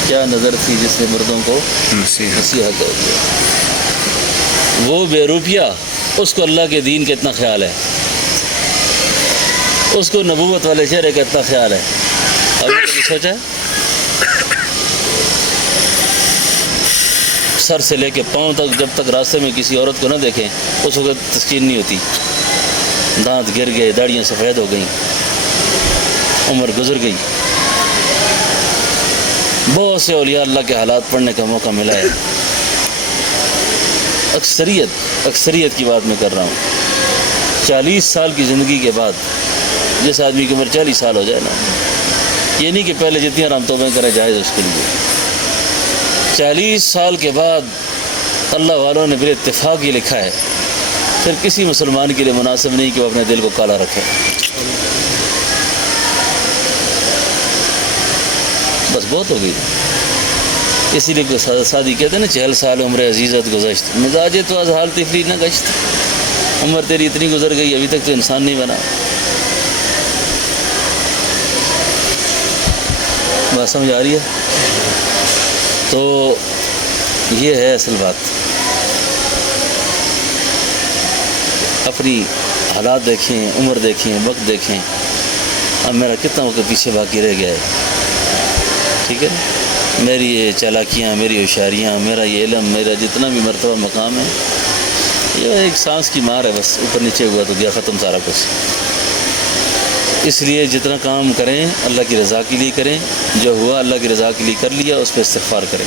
کیا نظر تھی جس نے مردوں کو مسیحا کر دیا۔ وہ بے روپیہ، اس کو اللہ کے دین کا اتنا خیال ہے، اس کو نبوت والے چہرے کا اتنا خیال ہے۔ ابھی کبھی سوچا ہے؟ سر سے لے کے پاؤں تک جب تک راستے میں کسی عورت کو نہ دیکھیں اس وقت تسکین نہیں ہوتی۔ دانت گر گئے، داڑیاں سفید ہو گئیں، عمر گزر گئی۔ بہت سے اولیاء اللہ کے حالات پڑھنے کا موقع ملا ہے۔ اکثریت کی بات میں کر رہا ہوں۔ 40 سال کی زندگی کے بعد جس آدمی کی عمر 40 سال ہو جائے نا، یہ نہیں کہ پہلے جتنی آرام توبہ کرے جائز اس کے لیے، 40 سال کے بعد اللہ والوں نے بال اتفاق یہ لکھا ہے، پھر کسی مسلمان کے لیے مناسب نہیں کہ وہ اپنے دل کو کالا رکھے۔ بس بہت ہو گئی۔ اسی لیے کوئی شادی کہتے ہیں نا، 40 سال عمر عزیزت گزشت، مزاج تو از حال طفلی نہ گشت۔ عمر تیری اتنی گزر گئی، ابھی تک تو انسان نہیں بنا۔ بات سمجھ آ رہی ہے؟ تو یہ ہے اصل بات۔ اپنی حالات دیکھیں، عمر دیکھیں، وقت دیکھیں، اب میرا کتنا وقت پیچھے باقی رہ گیا ہے، ٹھیک ہے؟ میری یہ چالاکیاں، میری ہوشیاریاں، میرا یہ علم، میرا جتنا بھی مرتبہ مقام ہے، یہ ایک سانس کی مار ہے، بس اوپر نیچے ہوا تو گیا ختم سارا کچھ۔ اس لیے جتنا کام کریں اللہ کی رضا کے لیے کریں، جو ہوا اللہ کی رضا کے لیے کر لیا، اس پہ استغفار کریں،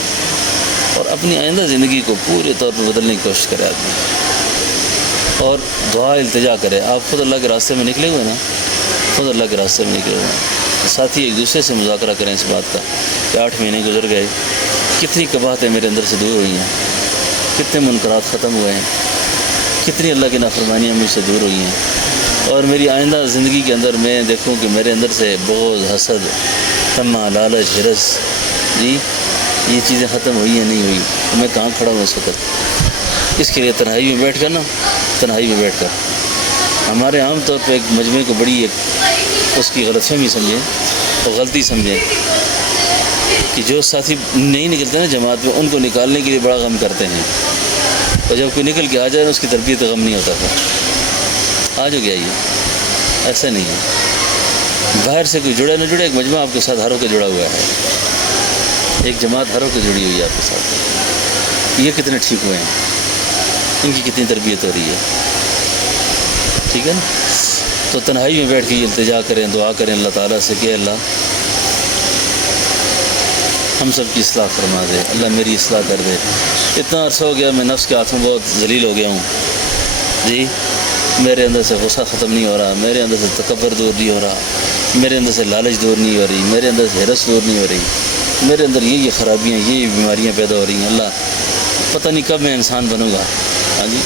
اور اپنی آئندہ زندگی کو پورے طور پر بدلنے کی کوشش کرے آدمی، اور دعا التجا کرے۔ آپ خود اللہ کے راستے میں نکلے ہوئے نا، خود اللہ کے راستے میں نکلے ہوئے، ساتھی ایک دوسرے سے مذاکرہ کریں اس بات کا کہ 8 مہینے گزر گئے، کتنی قباحتیں میرے اندر سے دور ہوئی ہیں، کتنے منکرات ختم ہوئے ہیں، کتنی اللہ کی نافرمانیاں مجھ سے دور ہوئی ہیں، اور میری آئندہ زندگی کے اندر میں دیکھوں کہ میرے اندر سے بغض، حسد، طمع، لالچ، ہرس، جی یہ چیزیں ختم ہوئی ہیں نہیں ہوئی، میں کہاں کھڑا ہوں اس وقت۔ اس کے لیے تنہائی میں بیٹھ کر نا، تنہائی میں بیٹھ کر ہمارے عام طور پہ ایک مجمع کو بڑی ایک اس کی غلط فہمی سمجھیں اور غلطی سمجھیں کہ جو ساتھی نہیں نکلتے نا جماعت میں، ان کو نکالنے کے لیے بڑا غم کرتے ہیں، اور جب کوئی نکل کے آ جائے نا اس کی تربیت غم نہیں ہوتا تھا۔ آج ہو گیا یہ، ایسا نہیں ہے۔ باہر سے کوئی جڑا نہ جڑے، ایک مجمع آپ کے ساتھ ہر ہو کے جڑا ہوا ہے، ایک جماعت ہر ہو کے جڑی ہوئی ہے آپ کے ساتھ۔ یہ کتنے ٹھیک ہوئے ہیں، ان کی کتنی تربیت ہو رہی ہے، ٹھیک ہے نا؟ تو تنہائی میں بیٹھ کے یہ التجا کریں، دعا کریں اللہ تعالیٰ سے کہ اللہ ہم سب کی اصلاح فرما دے، اللہ میری اصلاح کر دے۔ اتنا عرصہ ہو گیا میں نفس کے ہاتھوں بہت ذلیل ہو گیا ہوں جی، میرے اندر سے غصہ ختم نہیں ہو رہا، میرے اندر سے تکبر دور نہیں ہو رہا، میرے اندر سے لالچ دور نہیں ہو رہی، میرے اندر سے ہرس دور نہیں ہو رہی، میرے اندر یہ خرابیاں، یہ بیماریاں پیدا ہو رہی ہیں۔ اللہ پتہ نہیں کب میں انسان بنوں گا، ہاں جی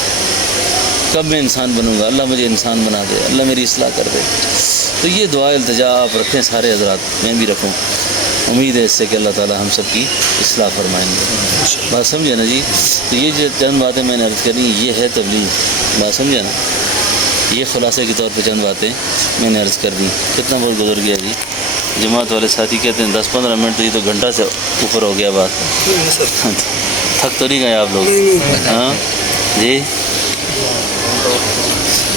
کب میں انسان بنوں گا، اللہ مجھے انسان بنا دے، اللہ میری اصلاح کر دے۔ تو یہ دعا التجا آپ رکھیں سارے حضرات، میں بھی رکھوں، امید ہے اس سے کہ اللہ تعالی ہم سب کی اصلاح فرمائیں گے۔ بات سمجھے نا جی؟ تو یہ جو چند باتیں میں نے عرض کرنی، یہ ہے تبلیغ، بات سمجھے نا؟ یہ خلاصے کے طور پہ چند باتیں میں نے عرض کر دی۔ کتنا بہت گزر گیا جی، جماعت والے ساتھی کہتے ہیں 10-15 منٹ، تو یہ تو گھنٹہ سے اوپر ہو گیا بات۔ تھک تو نہیں گئے آپ لوگ؟ ہاں جی،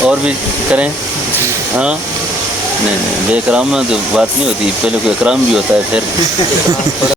اور بھی کریں؟ ہاں نہیں بے اکرام میں تو بات نہیں ہوتی، پہلے کوئی اکرام بھی ہوتا ہے پھر